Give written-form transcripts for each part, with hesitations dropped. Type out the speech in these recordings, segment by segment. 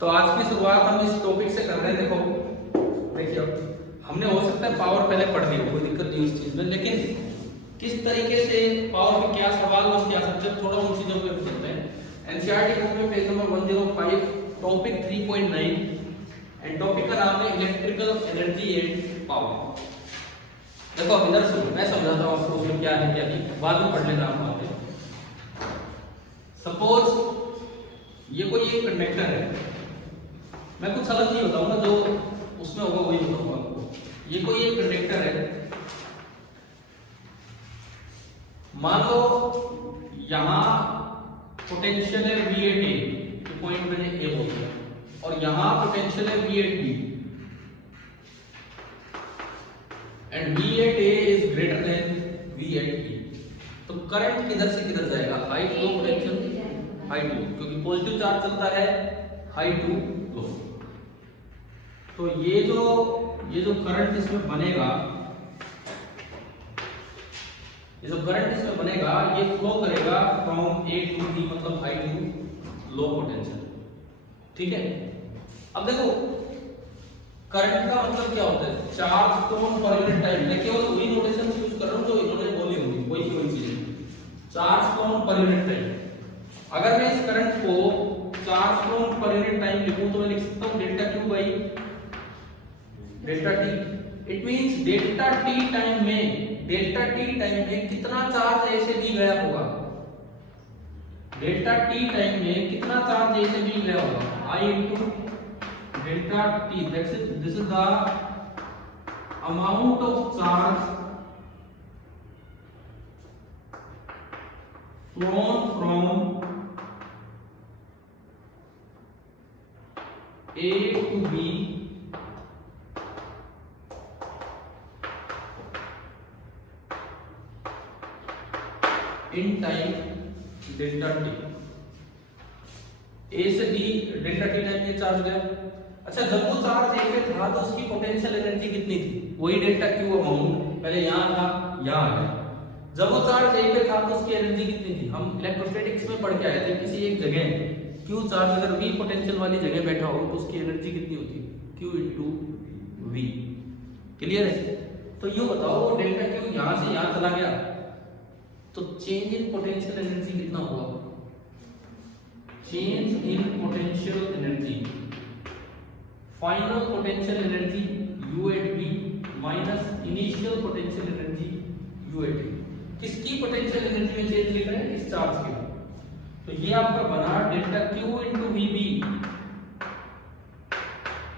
तो आज की शुरुआत हम इस टॉपिक से कर रहे हैं। देखिए हमने हो सकता है पावर पहले पढ़ ली हो, कोई दिक्कत नहीं इस चीज में, लेकिन किस तरीके से पावर में क्या सवाल और क्या सब्जेक्ट, थोड़ा उन चीजों पे चलते हैं। एनसीईआरटी बुक में page number 105 topic 3.9 and topic का नाम है इलेक्ट्रिकल एनर्जी एंड पावर। देखो अब इधर सुनो, मैं समझाता हूँ आपको उसमें क्या है क्या नहीं, बाद में पढ़ लेना आप। सपोज ये कोई एक कंडक्टर है, मैं कुछ अलग नहीं बताऊंगा, जो उसमें होगा वही बताऊंगा आपको। ये कोई एक कंडक्टर है, मान लो यहां पोटेंशियल है V8A, तो पॉइंट मैंने ए बोल दिया, और यहां पोटेंशियल है V8B and V8A is greater than V8B। तो करंट किधर से किधर जाएगा, high to low potential high to, क्योंकि पॉजिटिव चार्ज चलता है हाई टू लो। तो ये जो करंट इसमें बनेगा, ये जो करंट इसमें बनेगा ये फ्लो करेगा फ्रॉम ए टू बी, मतलब हाई टू लो पोटेंशियल। ठीक है, अब देखो करंट का मतलब क्या होता है, charge phloem per unit time. मैं केवल वही नोटेशन यूज कर रहा हूं जो इन्होंने बोली होगी, वही चीज, charge phloem per unit time. अगर मैं इस करंट को charge phloem per unit time लिखूं तो मैं लिख सकता हूं delta Q by delta T. It means delta T time में कितना चार्ज ऐसे भी गया होगा, डेल्टा टी टाइम में कितना चार्ज ऐसे भी गया होगा, आई into delta T, this is the amount of charge phloem from A to B in time delta t। A से B डेल्टा टी टाइम ये चार्ज गया। अच्छा, जब वो चार्ज A पे था तो उसकी पोटेंशियल एनर्जी कितनी थी, वही डेल्टा क्यू अमाउंट, पहले यहाँ था यहाँ है। जब वो चार्ज A पे था तो उसकी एनर्जी कितनी थी, हम इलेक्ट्रोस्टैटिक्स में पढ़ के आए थे, किसी एक जगह Q चार्ज अगर V पोटेंशियल वाली जगह बैठा हो तो उसकी एनर्जी कितनी होती है, Q इंटू V। क्लियर है? तो ये बताओ वो डेल्टा Q यहाँ से यहाँ चला गया तो चेंज इन पोटेंशियल एनर्जी कितना होगा, change in potential energy, final potential energy U at B minus initial potential energy U at B। किसकी पोटेंशियल एनर्जी में चेंज लिख रहे हैं, इस चार्ज की। तो ये आपका बना delta Q into VB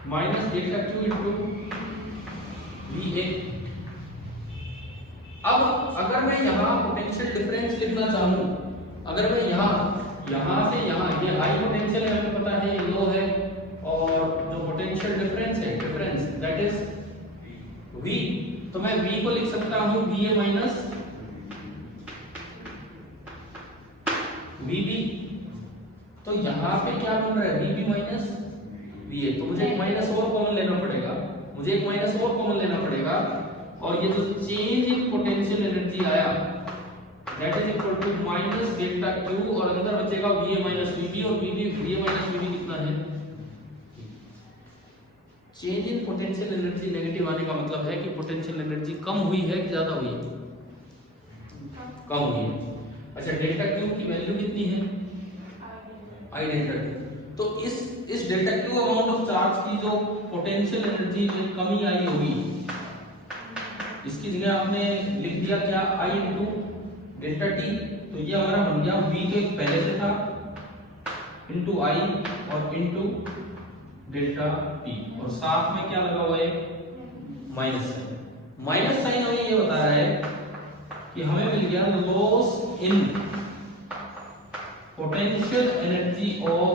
minus delta Q into VA। अब अगर मैं यहाँ पोटेंशियल डिफरेंस लिखना चाहूँ, अगर मैं यहाँ से यहाँ, ये हाई पोटेंशियल है हमें पता है, ये लो है, और जो पोटेंशियल डिफरेंस है, डिफरेंस दैट इज V, तो मैं V को लिख सकता हूँ VA माइनस VB। तो यहाँ पे क्या बन रहा है, VB माइनस VA। तो मुझे एक माइनस और कॉमन लेना पड़ेगा, और ये जो चेंज इन पोटेंशियल एनर्जी आया that is equal to minus delta Q, और अंदर बचेगा VA माइनस VB, और VA माइनस VB कितना है। Change in potential energy negative आने का मतलब है कि पोटेंशियल एनर्जी कम हुई है कि ज्यादा हुई है, कम हुई है। अच्छा, डेल्टा क्यू की वैल्यू कितनी है, आई डेल्टा टी। तो इस delta Q amount of charge की जो पोटेंशियल एनर्जी में कमी आई होगी, इसकी जगह आपने लिख दिया क्या, आई इंटू डेल्टा टी। तो ये हमारा बन गया V के पहले से था इंटू आई और इंटू डेल्टा टी, और साथ में क्या लगा हुआ है, माइनस साइन। माइनस साइन हमें ये बता रहा है कि हमें मिल गया loss in potential energy of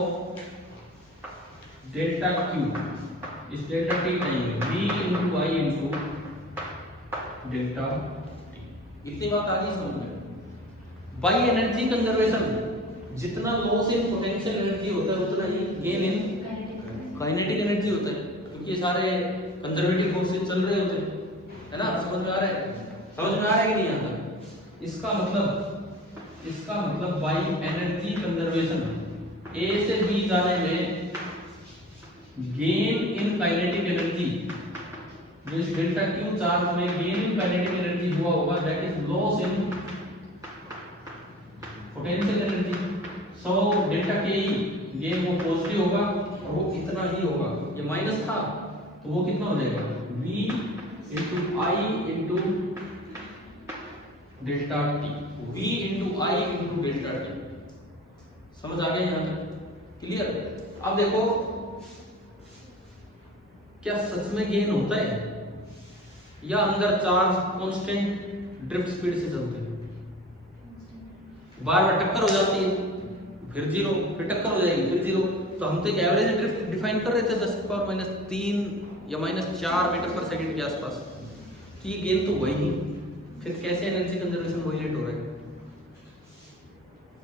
delta Q इस डेल्टा टी टाइम में, V into I into delta T. इतनी बात आ गई समझ में। बाई एनर्जी कंजर्वेशन, जितना लॉस इन पोटेंशियल एनर्जी होता है उतना ही गेन इन काइनेटिक एनर्जी होता है, क्योंकि ये सारे कंजर्वेटिव फोर्सेस चल रहे होते हैं, है ना। समझ में आ रहा है कि नहीं आता? इसका मतलब बाई एनर्जी कंजर्वेशन, ए से बी जाने में गेन इन काइनेटिक एनर्जी, जो इस डेल्टा क्यू चार्ज में गेन इन काइनेटिक एनर्जी हुआ होगा that is loss in potential energy. So delta के ई गेन वो पॉजिटिव होगा और वो इतना ही होगा, ये माइनस था तो वो कितना हो जाएगा v into I into delta T, v into I into delta T. समझ आ गया यहाँ तक? क्लियर? अब देखो क्या सच में गेन होता है या अंदर चार्ज कांस्टेंट ड्रिफ्ट स्पीड से चलते हैं? बार बार टक्कर हो जाती है फिर जीरो, फिर टक्कर हो जाएगी फिर जीरो। तो हम तो एक एवरेज ड्रिफ्ट डिफाइन कर रहे थे 10⁻³ या -4 मीटर पर सेकंड के आसपास, तो ये गेन तो वही नहीं, फिर कैसे एनर्जी कंजर्वेशन वायलेट हो रहा है?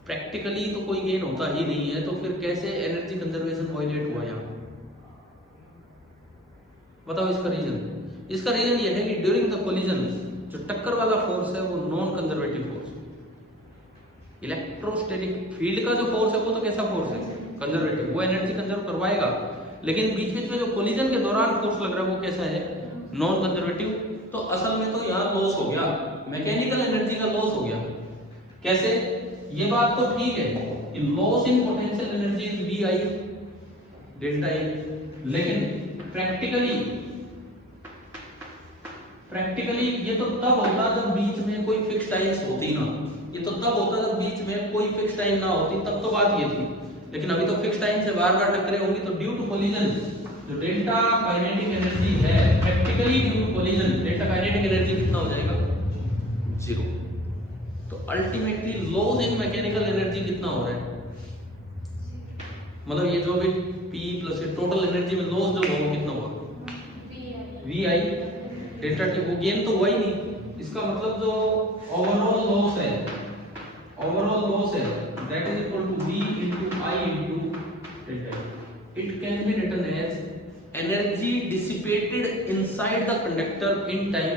प्रैक्टिकली तो कोई गेन होता ही नहीं है, तो फिर कैसे एनर्जी कंजर्वेशन वायलेट हुआ यहाँ? बताओ इसका रीजन। इसका रीजन ये है कि ड्यूरिंग द कोलिजन जो टक्कर वाला फोर्स है वो नॉन कंजर्वेटिव फोर्स है। इलेक्ट्रोस्टैटिक फील्ड का जो फोर्स है वो तो कैसा फोर्स है? कंजर्वेटिव, वो एनर्जी कंजर्व करवाएगा। लेकिन बीच बीच में जो कोलिजन के दौरान फोर्स लग रहा है वो कैसा है? Non conservative. तो असल में तो यहाँ लॉस हो गया, मैकेनिकल एनर्जी का लॉस हो गया। कैसे? ये बात तो ठीक है कि loss in potential energy is V I delta A, लेकिन प्रैक्टिकली ये तो तब होता जब बीच में कोई फिक्स टाइम्स होती ना, ये तो तब होता जब बीच में कोई फिक्स टाइम ना होती, तब तो बात ये थी। लेकिन अभी तो फिक्स टाइम से बार बार टक्करें होंगी, तो ड्यू टू कोलिजन जो डेल्टा काइनेटिक एनर्जी है, practically due to collision delta kinetic energy कितना हो जाएगा? 0। तो ultimately loss in mechanical energy कितना हो रहा है? मतलब ये जो भी P प्लस टोटल एनर्जी में लॉस जो हुआ कितना हुआ? V I delta T. वो गेन तो हुआ ही नहीं। इसका मतलब जो ओवरऑल लॉस है that is equal to v into I into delta. It can be written as energy dissipated inside the conductor in time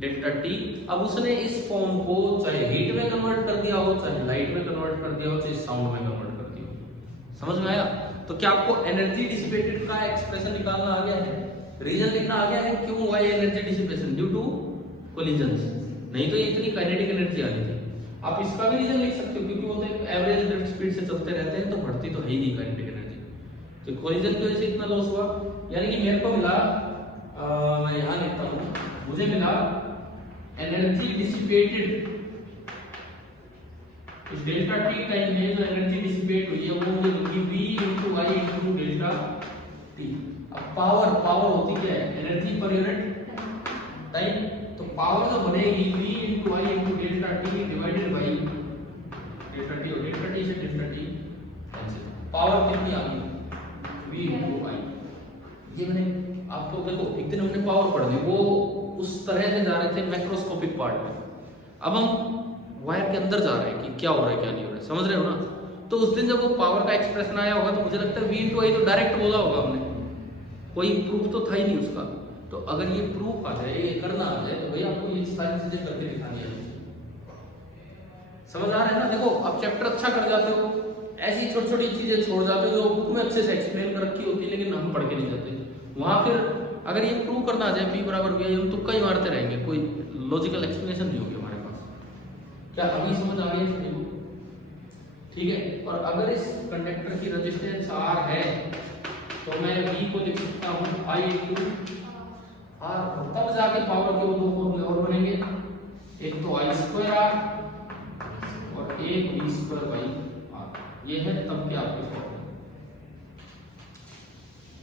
delta T. अब उसने इस फॉर्म को चाहे हीट में कन्वर्ट कर दिया हो, चाहे लाइट में कन्वर्ट कर दिया हो, चाहे साउंड में कन्वर्ट कर दिया हो। समझ में आया? तो क्या आपको एनर्जी डिसिपेटेड का एक्सप्रेशन निकालना आ गया है? रीजन लिखना आ गया है क्यों हुआ ये energy dissipation? Due to collisions. नहीं तो ये इतनी काइनेटिक एनर्जी आ रही थी। आप इसका भी रीजन लिख सकते हो क्योंकि वो तो एक एवरेज ड्रिफ्ट स्पीड से चलते रहते हैं, तो बढ़ती तो है ही नहीं काइनेटिक एनर्जी। तो कोलिजन की वजह से इतना लॉस हुआ। यानी कि मेरे को मिला, मैं यहाँ लिखता हूँ, मुझे मिला एनर्जी डिसिपेटेड इस डेल्टा टी टाइम में जो एनर्जी डिसिपेट हुई है वो मुझे मिली v into I into delta T. अब पावर होती क्या है? Energy per unit time. तो पावर जो बनेगी v into I into delta T divided by delta T, और डेल्टा टी से डेल्टा टी कैंसिल। पावर कितनी आ गई? v into I। ये मैंने आपको देखो एक दिन हमने पावर पढ़ ली, वो उस तरह से जा रहे थे मैक्रोस्कोपिक पार्ट में। अब हम वायर के अंदर जा रहे हैं कि क्या हो रहा है क्या नहीं हो रहा है, समझ रहे हो ना? तो उस दिन जब वो पावर का एक्सप्रेशन आया होगा तो मुझे लगता है v into I तो डायरेक्ट बोला होगा हमने, कोई प्रूफ तो था ही नहीं उसका। तो अगर ये प्रूफ आ जाए, ये करना आ जाए, तो भाई आपको ये सारी चीजें करके दिखानी है। समझ आ रहा है ना? देखो आप चैप्टर अच्छा कर जाते हो, ऐसी छोटी छोटी चीजें छोड़ जाते हो जो बुक में अच्छे से एक्सप्लेन कर रखी होती है, लेकिन हम पढ़ के नहीं जाते वहां। फिर अगर ये प्रूव करना आ जाए p बराबर v, हम तुक्का ही मारते रहेंगे, कोई लॉजिकल एक्सप्लेनेशन नहीं होगी हमारे पास। क्या अभी समझ आ गई इसमें? ठीक है। और अगर इस कंडक्टर की रेजिस्टेंस R है तो मैं v को लिख सकता हूँ I into R, तब जाके पावर के वो दो फॉर्मूले और बनेंगे, एक तो I स्क्वायर R और एक v स्क्वायर बाई R। ये है तब के आपके फॉर्मूले।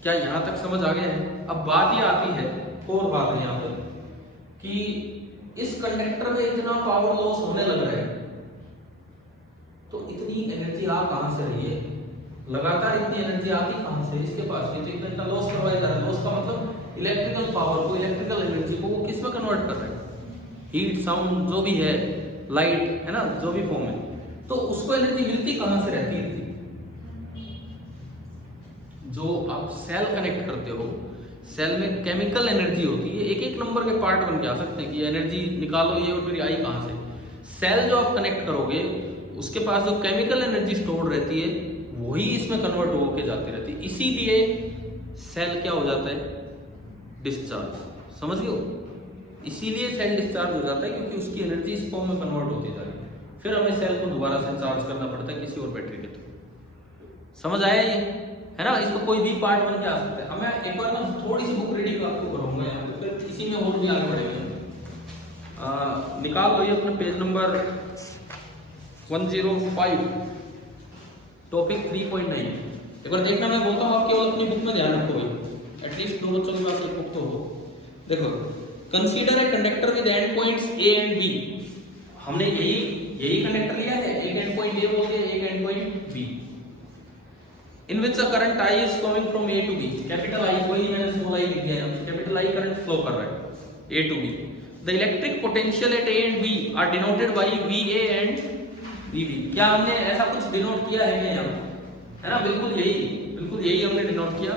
क्या यहाँ तक समझ आ गया है? अब बात ये आती है, और बात है यहाँ पर कि इस कंडक्टर में इतना पावर लॉस होने लग रहा है, तो इतनी एनर्जी आ कहां से रही है? लगातार इतनी एनर्जी आती कहां से इसके पास? ये तो इतना लॉस करवाया जा रहा है। लॉस का मतलब इलेक्ट्रिकल पावर को, इलेक्ट्रिकल एनर्जी को वो किस में कन्वर्ट कर रहा है? हीट, साउंड, जो भी है, लाइट है ना, जो भी फॉर्म है, तो उसको एनर्जी मिलती कहां से रहती है? जो आप सेल कनेक्ट करते हो, सेल में केमिकल एनर्जी होती है, एक एक नंबर के पार्ट बन के आ सकते हैं कि एनर्जी निकालो ये और फिर आई कहां से? सेल जो आप कनेक्ट करोगे उसके पास जो केमिकल एनर्जी स्टोर रहती है वही इसमें कन्वर्ट होकर जाती रहती है। इसीलिए सेल क्या हो जाता है, डिस्चार्ज, समझ गए हो? इसीलिए सेल डिस्चार्ज हो जाता है क्योंकि उसकी एनर्जी इस फॉर्म में कन्वर्ट होती जा रही है, फिर हमें सेल को दोबारा से चार्ज करना पड़ता है किसी और बैटरी के थ्रू। समझ आया ये, है ना? इसको कोई भी पार्ट बन के आ सकता है। अब मैं एक बार ना थोड़ी सी बुक रीडिंग आपको करूंगा यहाँ पे, फिर इसी में और भी आगे बढ़ेंगे। निकाल लो ये अपने पेज नंबर 105 टॉपिक 3.9। एक बार देखना, मैं बोलता हूँ आप केवल अपनी बुक में ध्यान रखोगे, एटलीस्ट 2 बच्चों के पास एक बुक तो हो। देखो, consider a conductor with end points A and B. हमने यही कंडक्टर लिया है, एक एंड पॉइंट ए बोल दिया, एक end point B, in which the current I is flowing from A to B। Capital I, वही मैंने स्मॉल I लिख दिया है, कैपिटल I करंट फ्लो कर रहा है A to B। The electric potential at A and B are denoted by VA and VB। क्या हमने ऐसा कुछ डिनोट किया है क्या यहाँ, है ना? बिल्कुल यही हमने डिनोट किया।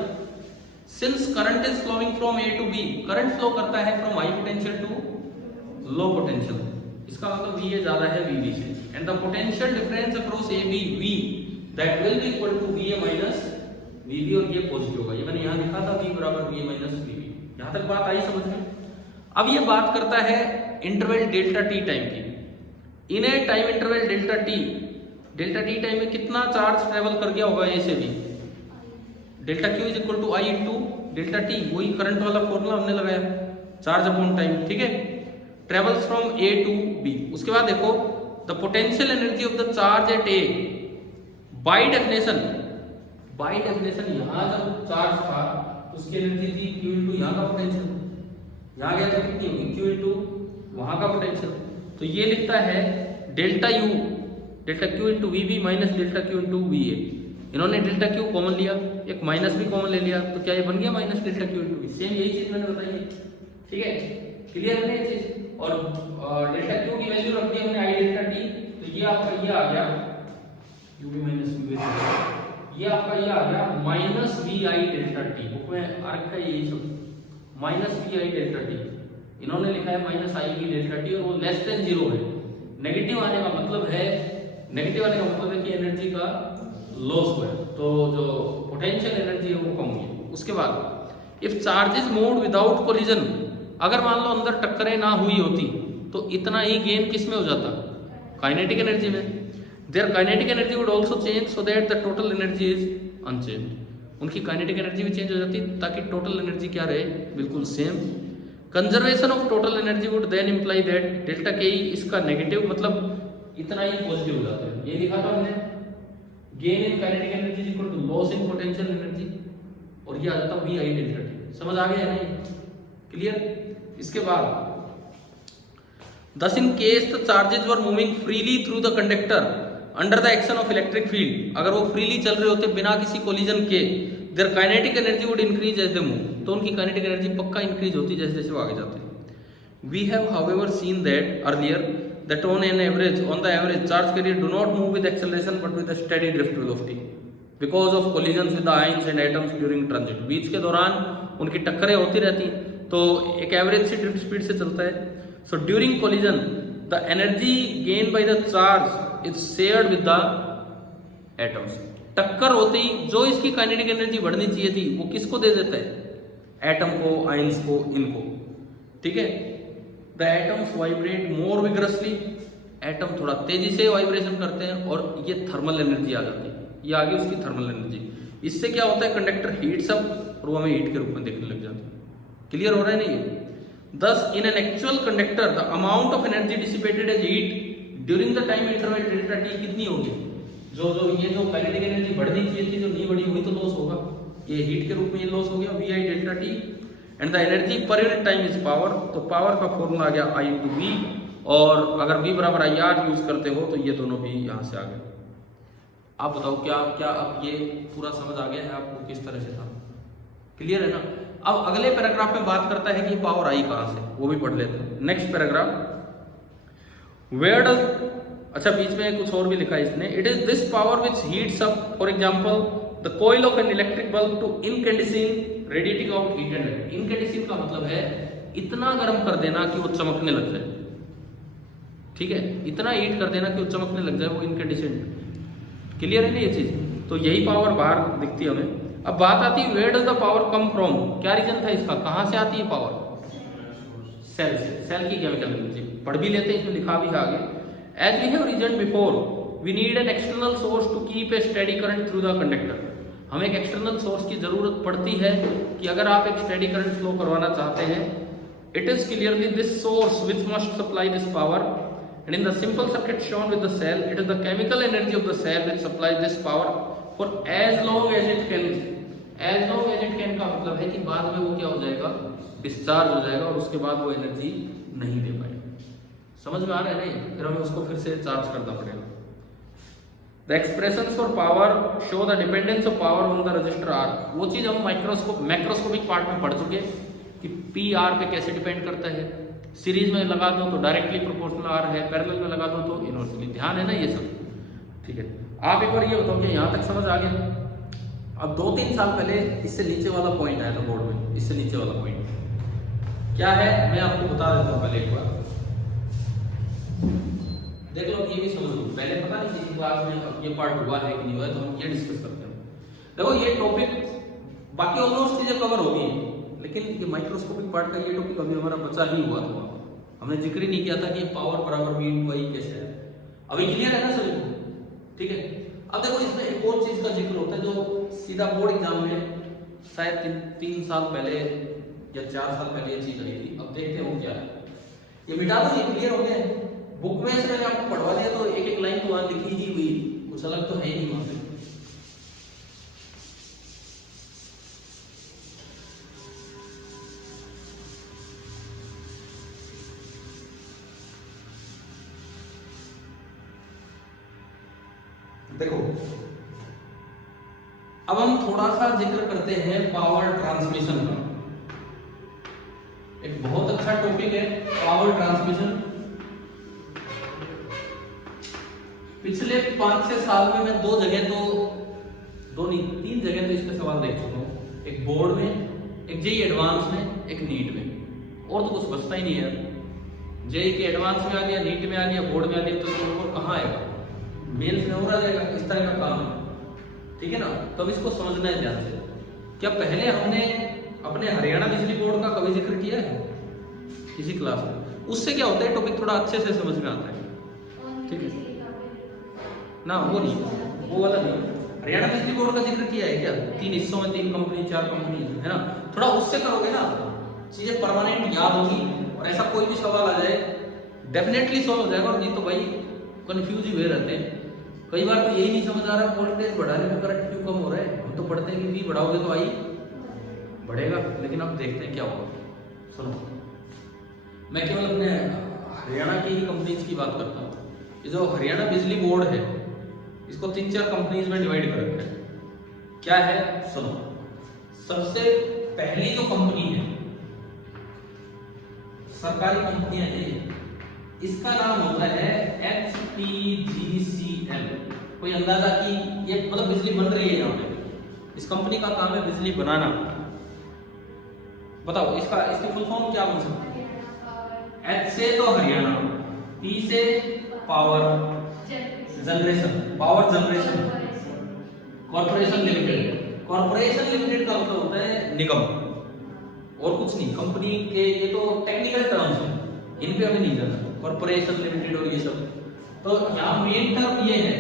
Since current is flowing from A to B, current flow करता है from high potential to low potential, इसका मतलब VA ज्यादा है VB से, and the potential difference across AB V that will be equal to VA minus VB, और ये positive होगा। ये मैंने यहाँ लिखा था V बराबर VA minus VB। यहाँ तक बात आई समझ में? अब ये बात करता है इंटरवल डेल्टा टी टाइम की। In a time interval delta T time में कितना चार्ज ट्रेवल कर गया होगा ए से B? Delta Q is equal to I into delta T, वही करंट वाला फॉर्मूला हमने लगाया, चार्ज अपॉन टाइम, ठीक है? Travels from A to B. उसके बाद देखो, the potential energy of the charge at A by definition यहाँ जब चार्ज था उसकी एनर्जी थी Q इंटू यहाँ का पोटेंशियल, यहाँ गया तो कितनी होगी Q इंटू वहां का पोटेंशियल। तो ये लिखता है delta Q into VB minus delta Q into VA। इन्होंने डेल्टा Q कॉमन लिया, एक माइनस भी कॉमन ले लिया, तो क्या ये बन गया minus delta Q into V। Same यही चीज मैंने बताई है, ठीक है? क्लियर है ये चीज? और डेल्टा Q की वैल्यू रख दी हमने I डेल्टा T, तो ये आपका ये आ गया UV माइनस UV, ये आपका ये आ गया minus VI delta T। Book में आ रखा है यही सब, माइनस VI डेल्टा T। इन्होंने लिखा है माइनस IV डेल्टा T, और वो लेस देन 0 है। नेगेटिव आने का मतलब है कि एनर्जी का लॉस हुआ है, तो जो पोटेंशियल एनर्जी है वो कम हुई है। उसके बाद if charge is moved without collision, अगर मान लो अंदर टक्करें ना हुई होती तो इतना ही गेन किस में हो जाता? काइनेटिक एनर्जी में। Their kinetic energy would also change so that the total energy is unchanged। उनकी काइनेटिक एनर्जी भी चेंज हो जाती ताकि टोटल एनर्जी क्या रहे, बिल्कुल same. Conservation of total energy would then imply that delta के इसका नेगेटिव, मतलब इतना ही पॉजिटिव हो जाता है। ये लिखा था हमने, gain in kinetic energy is equal to loss in potential energy, और ये आ जाता VI डेल्टा T। समझ आ गया नहीं? क्लियर? इसके बाद thus in case the charges were moving freely through the conductor under the action of electric field, अगर वो फ्रीली चल रहे होते बिना किसी कोलिजन के, their kinetic energy would increase as they move, तो उनकी काइनेटिक एनर्जी पक्का इंक्रीज होती जैसे जैसे वो आगे जाते हैं। We have however seen that earlier that on the average charge carrier do not move with acceleration but with a steady drift velocity because of collision with the ions and atoms during transit. बीच के दौरान उनकी टक्करें होती रहती, तो एक average सी drift speed से चलता है। So during collision the energy gain by the charge is shared with the atoms. टक्कर होते ही जो इसकी काइनेटिक एनर्जी बढ़नी चाहिए थी वो किसको दे देता है? एटम को, आयंस को, इनको, ठीक है? The atoms vibrate more vigorously, atom थोड़ा तेजी से वाइब्रेशन करते हैं और ये थर्मल एनर्जी आ जाती है, ये आ गई उसकी थर्मल एनर्जी। इससे क्या होता है? कंडक्टर हीट्स अप और वो हमें हीट के रूप में देखने लग जाते हैं। क्लियर हो रहा है नहीं? Thus, in an actual conductor, the amount of energy dissipated as heat during the time interval delta t कितनी होगी? जो ये जो काइनेटिक एनर्जी बढ़नी चाहिए थी, जो नहीं बढ़ी हुई, तो लॉस होगा। ये हीट के रूप में ये लॉस हो गया VI delta T, and the energy per unit time is power, तो पावर का फॉर्मूला आ गया I इंटू V, और अगर V बराबर IR यूज करते हो तो ये दोनों भी यहाँ से आ गए। आप बताओ क्या अब ये पूरा समझ आ गया है आपको किस तरह से था? क्लियर है ना? अब अगले पैराग्राफ में बात करता है कि पावर आई कहां से, वो भी पढ़ लेते हैं। नेक्स्ट पैराग्राफ, वेयर डज, अच्छा बीच में कुछ और भी लिखा है इसने, it is this power which heats up for example the coil of an electric bulb to incandescent radiating out heat and light. Incandescent का मतलब है इतना गर्म कर देना कि वो चमकने लग जाए, ठीक है? इतना हीट कर देना कि वो चमकने लग जाए, वो इनकैंडेसेंट। क्लियर है ना ये चीज? तो यही पावर बाहर दिखती है हमें। अब बात आती है where does the power come from, क्या रीजन था इसका, कहाँ से आती है पावर? सेल से। सेल की केमिकल एनर्जी पढ़ भी लेते हैं, इसमें लिखा भी है आगे। As we have reason before we need an external source to keep a steady current through the conductor. हमें एक एक्सटर्नल सोर्स की जरूरत पड़ती है कि अगर आप एक स्टेडी करंट फ्लो करवाना चाहते हैं, it is clearly this source which must supply this power and in the simple circuit shown with the cell it is the chemical energy of the cell which supplies this power for as long as it can। as long as it can का मतलब है कि बाद में वो क्या हो जाएगा, डिस्चार्ज हो जाएगा और उसके बाद वो एनर्जी नहीं दे पाएगा। समझ में आ रहा है नहीं? फिर हमें उसको फिर से चार्ज करना पड़ेगा। The expressions for power show the dependence of power on the resistor R। वो चीज हम मैक्रोस्कोपिक पार्ट में पढ़ चुके कि P R पे कैसे डिपेंड करता है। सीरीज में लगा दो तो डायरेक्टली प्रोपोर्शनल आर है, पैरेलल में लगा दो तो इनवर्सली। ध्यान है ना ये सब? ठीक है, आप एक बार ये बताओ कि यहाँ तक समझ आ गया? अब 2-3 साल पहले इससे नीचे वाला पॉइंट आया था बोर्ड में, इससे नीचे वाला पॉइंट क्या है मैं आपको बता देता हूँ पहले एक बार। देख लो, ये भी समझ लो। पहले पता नहीं किसी क्लास में ये पार्ट हुआ है कि नहीं हुआ है, तो हम ये डिस्कस करते हैं। देखो ये टॉपिक बाकी ऑलमोस्ट चीजें कवर होगी, लेकिन ये माइक्रोस्कोपिक पार्ट का ये टॉपिक अभी हमारा बचा ही हुआ था। हमने जिक्र ही नहीं किया था कि पावर बराबर V × I कैसे है। अभी क्लियर है ना सभी को? ठीक है। अब देखो इसमें एक और चीज का जिक्र होता है जो सीधा बोर्ड एग्जाम में शायद 3 साल पहले या 4 साल पहले ये चीज आई थी। अब देखते हैं वो क्या है। ये मिटा दो, ये क्लियर हो गया। बुक में से मैंने आपको पढ़वा दिया तो एक लाइन तो वहां लिखी ही हुई, कुछ अलग तो है ही नहीं वहां पे। देखो अब हम थोड़ा सा जिक्र करते हैं पावर ट्रांसमिशन का। एक बहुत अच्छा टॉपिक है पावर ट्रांसमिशन। पिछले 5-6 साल में मैं 2 जगह तो 3 जगह तो इसके सवाल देख चुका हूँ। एक बोर्ड में, एक जेई एडवांस में, एक नीट में। और तो कुछ बचता ही नहीं है। जेई के एडवांस में आ गया, नीट में आ गया, बोर्ड में आ गया, तो कहाँ आएगा? मेंस में हो रहा जाएगा। इस तरह का काम है, ठीक है ना? तो अब इसको समझना है ध्यान से। क्या पहले हमने अपने हरियाणा बिजली बोर्ड का कभी जिक्र किया है किसी क्लास में? उससे क्या होता है, टॉपिक थोड़ा अच्छे से समझ में आता है। ठीक है ना? वो नहीं, वो वाला नहीं। हरियाणा बिजली बोर्ड का जिक्र किया है क्या? 3 हिस्सों में 3 कंपनी 4 कंपनी है ना? थोड़ा उससे करोगे ना चीजें परमानेंट याद होगी, और ऐसा कोई भी सवाल आ जाए डेफिनेटली सॉल्व हो जाएगा। और नहीं तो भाई कंफ्यूज ही हुए रहते हैं। कई बार तो यही नहीं समझ आ रहा वोल्टेज बढ़ाने में करंट क्यों कम हो रहा है। हम तो पढ़ते हैं कि V बढ़ाओगे तो I बढ़ेगा, लेकिन अब देखते हैं क्या होगा। सुनो, मैं केवल अपने हरियाणा की ही कंपनीज की बात करता हूँ। ये जो हरियाणा बिजली बोर्ड है इसको 3-4 कंपनीज में डिवाइड कर रखा है। क्या है सुनो, सबसे पहली जो कंपनी है, सरकारी कंपनियां है, इसका नाम होता है HPGCL। कोई अंदाजा कि ये मतलब बिजली बन रही है यहाँ पे? इस कंपनी का काम है बिजली बनाना। बताओ इसकी फुल फॉर्म क्या बन सकती है? H से तो हरियाणा, P से power generation, power generation corporation limited. Corporation limited का मतलब होता है निगम, और कुछ नहीं। कंपनी के ये तो टेक्निकल टर्म्स हैं, इन पे हमें नहीं जाना। कॉर्पोरेशन लिमिटेड और ये सब। तो यहाँ मेन टर्म ये है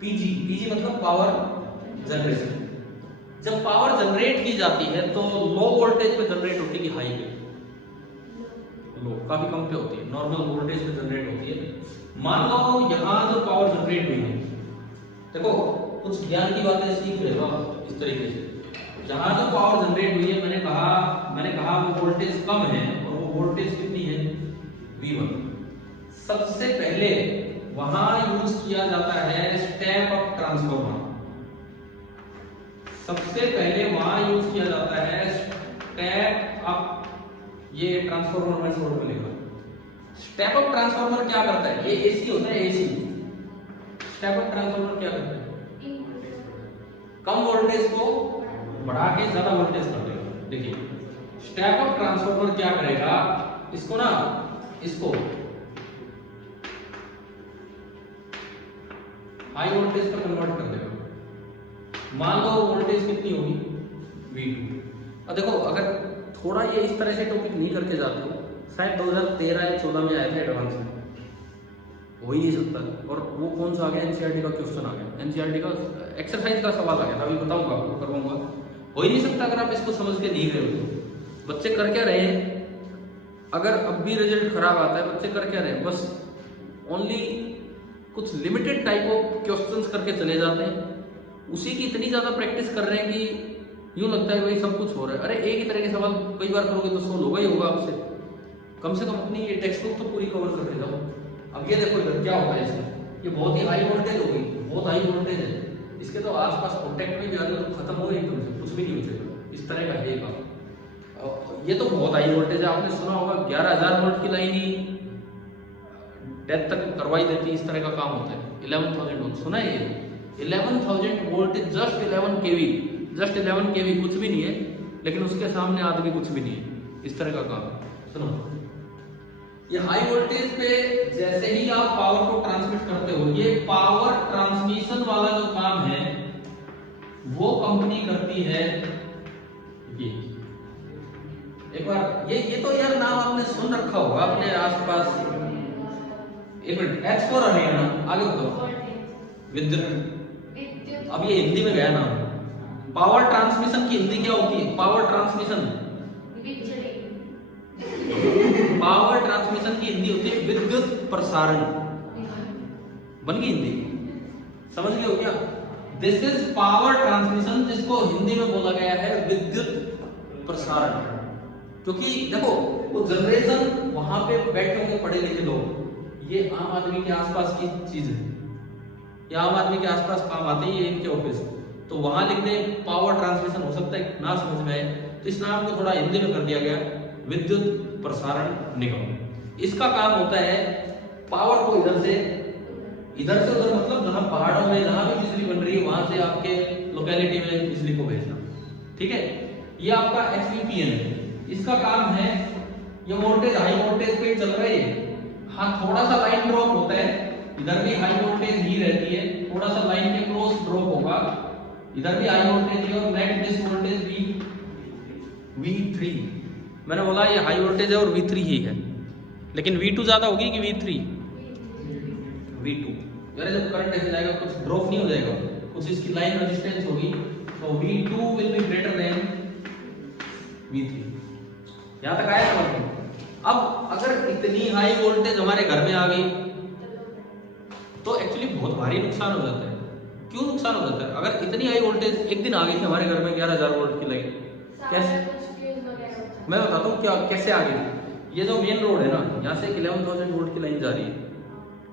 पीजी मतलब पावर जनरेशन। जब पावर जनरेट की जाती है तो लो वोल्टेज पे जनरेट होती है कि हाई पे? लो, काफी कम पे होती है, नॉर्मल वोल्टेज पे जनरेट होती है। मान लो यहाँ जो पावर जनरेट हुई है, देखो कुछ ज्ञान की बातें सीख रहे हो इस तरीके से। जहां जो पावर जनरेट हुई है, मैंने कहा वो वोल्टेज कम है, और वो वोल्टेज कितनी है? V1। सबसे पहले वहां यूज किया जाता है स्टेप अप ट्रांसफॉर्मर। सबसे पहले वहां यूज किया जाता है स्टेप अप। ये ट्रांसफॉर्मर में शॉर्ट में लिखा। स्टेप अप ट्रांसफॉर्मर क्या करता है? ये एसी होता है, एसी। स्टेप अप ट्रांसफॉर्मर क्या करता है? कम वोल्टेज को बढ़ा के ज्यादा वोल्टेज कर देगा। देखिए स्टेप अप ट्रांसफॉर्मर क्या करेगा, इसको हाई वोल्टेज पर कन्वर्ट कर देगा। मान लो वोल्टेज कितनी होगी V2। अब देखो अगर थोड़ा ये इस तरह से टॉपिक नहीं करके जाते हो, शायद 2013 या 14 में आया था एडवांस में, हो ही नहीं सकता। और वो कौन सा आ गया, एनसीईआरटी का क्वेश्चन आ गया, एनसीईआरटी का एक्सरसाइज का सवाल आ गया था, अभी बताऊंगा आपको, करवाऊंगा। हो ही नहीं सकता अगर आप इसको समझ के नहीं रहे हो तो। बच्चे कर क्या रहे हैं, अगर अब भी रिजल्ट खराब आता है, बच्चे कर क्या रहे हैं, बस ओनली कुछ लिमिटेड टाइप ऑफ क्वेश्चंस करके चले जाते हैं, उसी की इतनी ज़्यादा प्रैक्टिस कर रहे हैं कि यूँ लगता है भाई सब कुछ हो रहा है। अरे एक ही तरह के सवाल कई बार करोगे तो सोल्व होगा ही होगा आपसे। कम से कम अपनी ये टेक्स्ट बुक तो पूरी कवर करके जाओ। अब ये देखो इधर क्या होता है इसमें, ये बहुत ही हाई वोल्टेज हो गई, बहुत हाई वोल्टेज है, इसके तो आसपास कॉन्टेक्ट में भी आ गया तो खत्म हो गई एकदम से, कुछ भी नहीं बचेगा। इस तरह का है काम। ये तो बहुत हाई वोल्टेज है, आपने सुना होगा 11,000 वोल्ट की लाइन ही डेथ तक करवाई देती है, इस तरह का काम होता है। 11,000 वोल्ट सुना है ये, 11,000 volt is just 11 kV, just 11 kV कुछ भी नहीं है, लेकिन उसके सामने आदमी कुछ भी नहीं है, इस तरह का काम है। सुनो, ये हाई वोल्टेज पे जैसे ही आप पावर को ट्रांसमिट करते हो, ये पावर ट्रांसमिशन वाला जो काम है वो कंपनी करती है। ये एक बार ये तो यार नाम आपने सुन रखा होगा अपने आसपास। एक मिनट, H फॉर हरियाणा, आगे बताओ। विद्युत। अब ये हिंदी में गया नाम। पावर ट्रांसमिशन की हिंदी क्या होती है, पावर ट्रांसमिशन, पावर ट्रांसमिशन की हिंदी होती है विद्युत प्रसारण। बन गई हिंदी, समझ गए हो क्या? दिस इज पावर ट्रांसमिशन, जिसको हिंदी में बोला गया है विद्युत प्रसारण। क्योंकि देखो वो जनरेशन वहां पे बैठे होंगे पढ़े लिखे लोग, ये आम आदमी के आसपास की चीज है, ये आम आदमी के आसपास काम आते हैं, ये इनके ऑफिस, तो वहां लिखने पावर ट्रांसमिशन हो सकता है ना समझ में आए, तो इस नाम को थोड़ा हिंदी में कर दिया गया विद्युत प्रसारण निगम। इसका काम होता है पावर को इधर से उधर, मतलब जहां पहाड़ों में जहां भी बिजली बन रही है वहां से आपके लोकेलिटी में बिजली को भेजना। ठीक है, ये आपका एसवीपीएन है, इसका काम है, ये वोल्टेज हाई वोल्टेज पे चल रही है। हाँ, थोड़ा सा लाइन ड्रॉप होता है, इधर भी हाई वोल्टेज ही रहती है, थोड़ा सा लाइन के क्रॉस ड्रॉप होगा, इधर भी हाई वोल्टेज है, और नेट दिस वोल्टेज V3। मैंने बोला ये हाई वोल्टेज है और V3 ही है, लेकिन V2 ज्यादा होगी कि V3? V2। यार जब करंट ऐसे जाएगा कुछ ड्रॉप नहीं हो जाएगा, कुछ इसकी लाइन रेजिस्टेंस होगी, तो V2 will be greater than V3। यहां तक आया समझ में? अब अगर इतनी हाई वोल्टेज हमारे घर में आ गई तो एक्चुअली बहुत भारी नुकसान हो जाता है। क्यों नुकसान हो जाता है? अगर इतनी हाई वोल्टेज एक दिन आ गई थी हमारे घर में 11,000 वोल्ट की लाइन, कैसे मैं बताता हूँ क्या कैसे आ गई। ये जो मेन रोड है ना, यहाँ से 11,000 वोल्ट की लाइन जा रही है,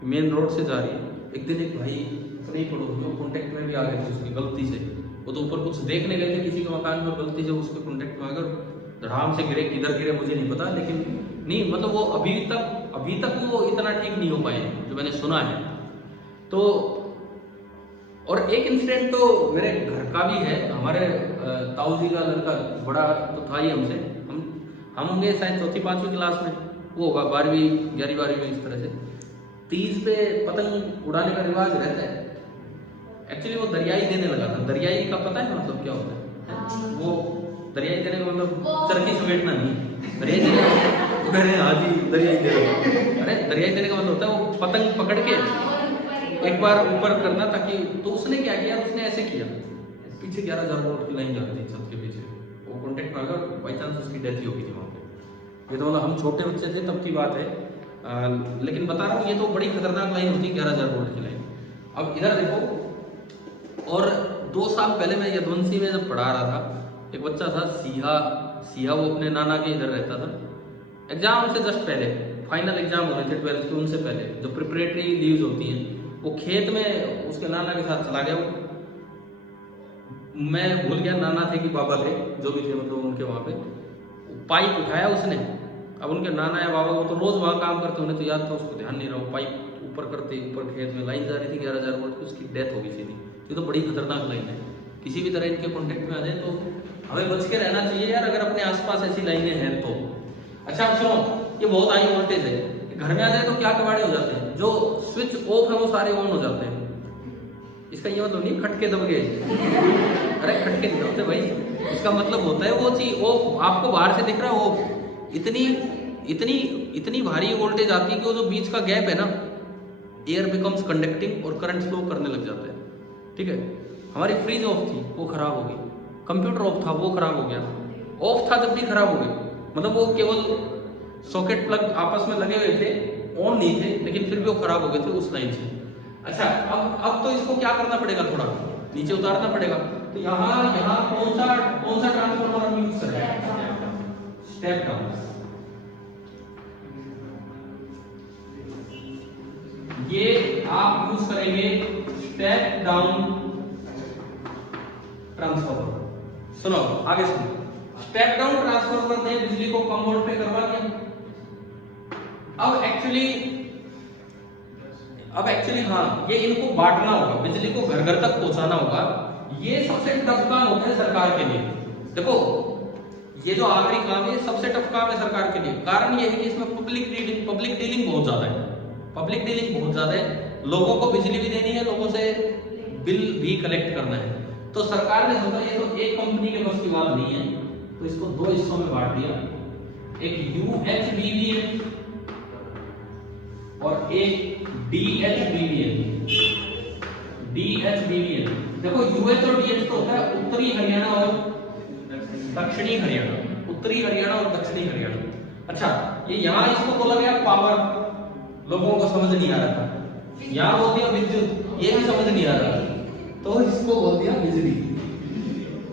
मेन रोड से जा रही है। एक दिन एक भाई अपने ही पड़ोसी वो कॉन्टेक्ट में भी आ गए थे उसकी गलती से, वो तो ऊपर कुछ देखने गए थे किसी के मकान में, गलती से उसके कॉन्टेक्ट में आकर धड़ाम से गिरे, किधर गिरे मुझे नहीं पता, लेकिन नहीं मतलब वो अभी तक भी वो इतना ठीक नहीं हो पाए जो मैंने सुना है। तो और एक इंसिडेंट तो मेरे घर का भी है, हमारे ताऊ जी का लड़का बड़ा तो था ही हमसे, हम होंगे शायद 4वीं-5वीं क्लास में, वो होगा 12वीं 11वीं में, इस तरह से 30 पे पतंग उड़ाने का रिवाज रहता है। एक्चुअली वो दरियाई देने लगा था। दरियाई का पता है मतलब क्या होता है? वो दरियाई देने का मतलब चरखी समेटना नहीं, दरियाई देने हाँ जी दरियाई देने, अरे दरियाई देने का मतलब होता है वो पतंग पकड़ के एक बार ऊपर करना, ताकि तो उसने क्या किया, उसने ऐसे किया, पीछे 11,000 वोल्ट की लाइन जाती थी छत के पीछे, वो कॉन्टेक्ट में आ गया, बाई चांस उसकी डेथ ही हो गई थी वहाँ पे। ये तो मतलब हम छोटे बच्चे थे तब की बात है, लेकिन बता रहा हूँ ये तो बड़ी खतरनाक लाइन होती है 11,000 वोल्ट की लाइन। अब इधर देखो, और 2 साल पहले मैं यदुवंशी में जब पढ़ा रहा था, एक बच्चा था सिया, वो अपने नाना के इधर रहता था, एग्जाम से जस्ट पहले, फाइनल एग्जाम होने थे 12th के, उनसे पहले जो प्रिपरेटरी लीव्स होती हैं, वो खेत में उसके नाना के साथ चला गया। मैं भूल गया नाना थे कि बाबा थे, जो भी थे मतलब उनके वहाँ पे पाइप उठाया उसने। अब उनके नाना या बाबा वो तो रोज वहाँ काम करते, उन्हें तो याद था, उसको ध्यान नहीं रहा, पाइप ऊपर करते ऊपर खेत में लाइन जा रही थी 11,000 वोल्ट की, उसकी डेथ हो गई सीधी। ये तो बड़ी खतरनाक लाइन है, किसी भी तरह इनके कॉन्टेक्ट में आ जाए तो हमें बच के रहना चाहिए यार, अगर अपने आसपास ऐसी लाइनें हैं तो। अच्छा अब सुनो, ये बहुत हाई वोल्टेज है, घर में आ जाए तो क्या कबाड़े हो जाते हैं, जो स्विच ऑफ है वो सारे ऑन हो जाते हैं। इसका ये मतलब नहीं खटके दब गए। अरे खटके नहीं होते भाई, इसका मतलब होता है वो चीज, वो आपको बाहर से दिख रहा है, वो इतनी इतनी इतनी भारी वोल्टेज आती है कि वो जो बीच का गैप है ना, एयर बिकम्स कंडक्टिंग और करंट फ्लो करने लग जाता है। ठीक है, हमारी फ्रिज ऑफ थी, वो खराब हो गई। कंप्यूटर ऑफ था, वो खराब हो गया। ऑफ था जब भी खराब हो गया, मतलब वो केवल सॉकेट प्लग आपस में लगे हुए थे, ऑन नहीं थे, लेकिन फिर भी वो खराब हो गए थे उस लाइन से। अच्छा, अब तो इसको क्या करना पड़ेगा, थोड़ा नीचे उतारना पड़ेगा। तो यहाँ कौन सा ट्रांसफार्मर हम यूज कर रहे हैं? Step down. ये आप यूज करेंगे स्टेप डाउन ट्रांसफार्मर। सुनो आगे सुनो, स्टेप डाउन ट्रांसफार्मर ने बिजली को कम वोल्ट पे करवा दिया। अब एक्चुअली हाँ, ये इनको बांटना होगा, बिजली को घर घर तक पहुंचाना होगा। ये सबसे टफ काम होता है सरकार के लिए। देखो ये जो आखिरी काम है, सबसे टफ काम है सरकार के लिए। कारण ये है कि इसमें पब्लिक डीलिंग बहुत ज्यादा है। पब्लिक डीलिंग बहुत ज्यादा है, लोगों को बिजली भी देनी है, लोगों से बिल भी कलेक्ट करना है। तो सरकार ने सोचा ये तो एक कंपनी के बस की बात नहीं है, तो इसको दो हिस्सों में बांट दिया, एक UHBVN और एक DHBVN। देखो UH और DH तो होता है उत्तरी हरियाणा और दक्षिणी हरियाणा, उत्तरी हरियाणा और दक्षिणी हरियाणा। अच्छा, ये यहाँ इसको बोला गया पावर, लोगों को समझ नहीं आ रहा था। यहाँ बोल दिया विद्युत, ये भी समझ नहीं आ रहा, तो इसको बोल दिया बिजली।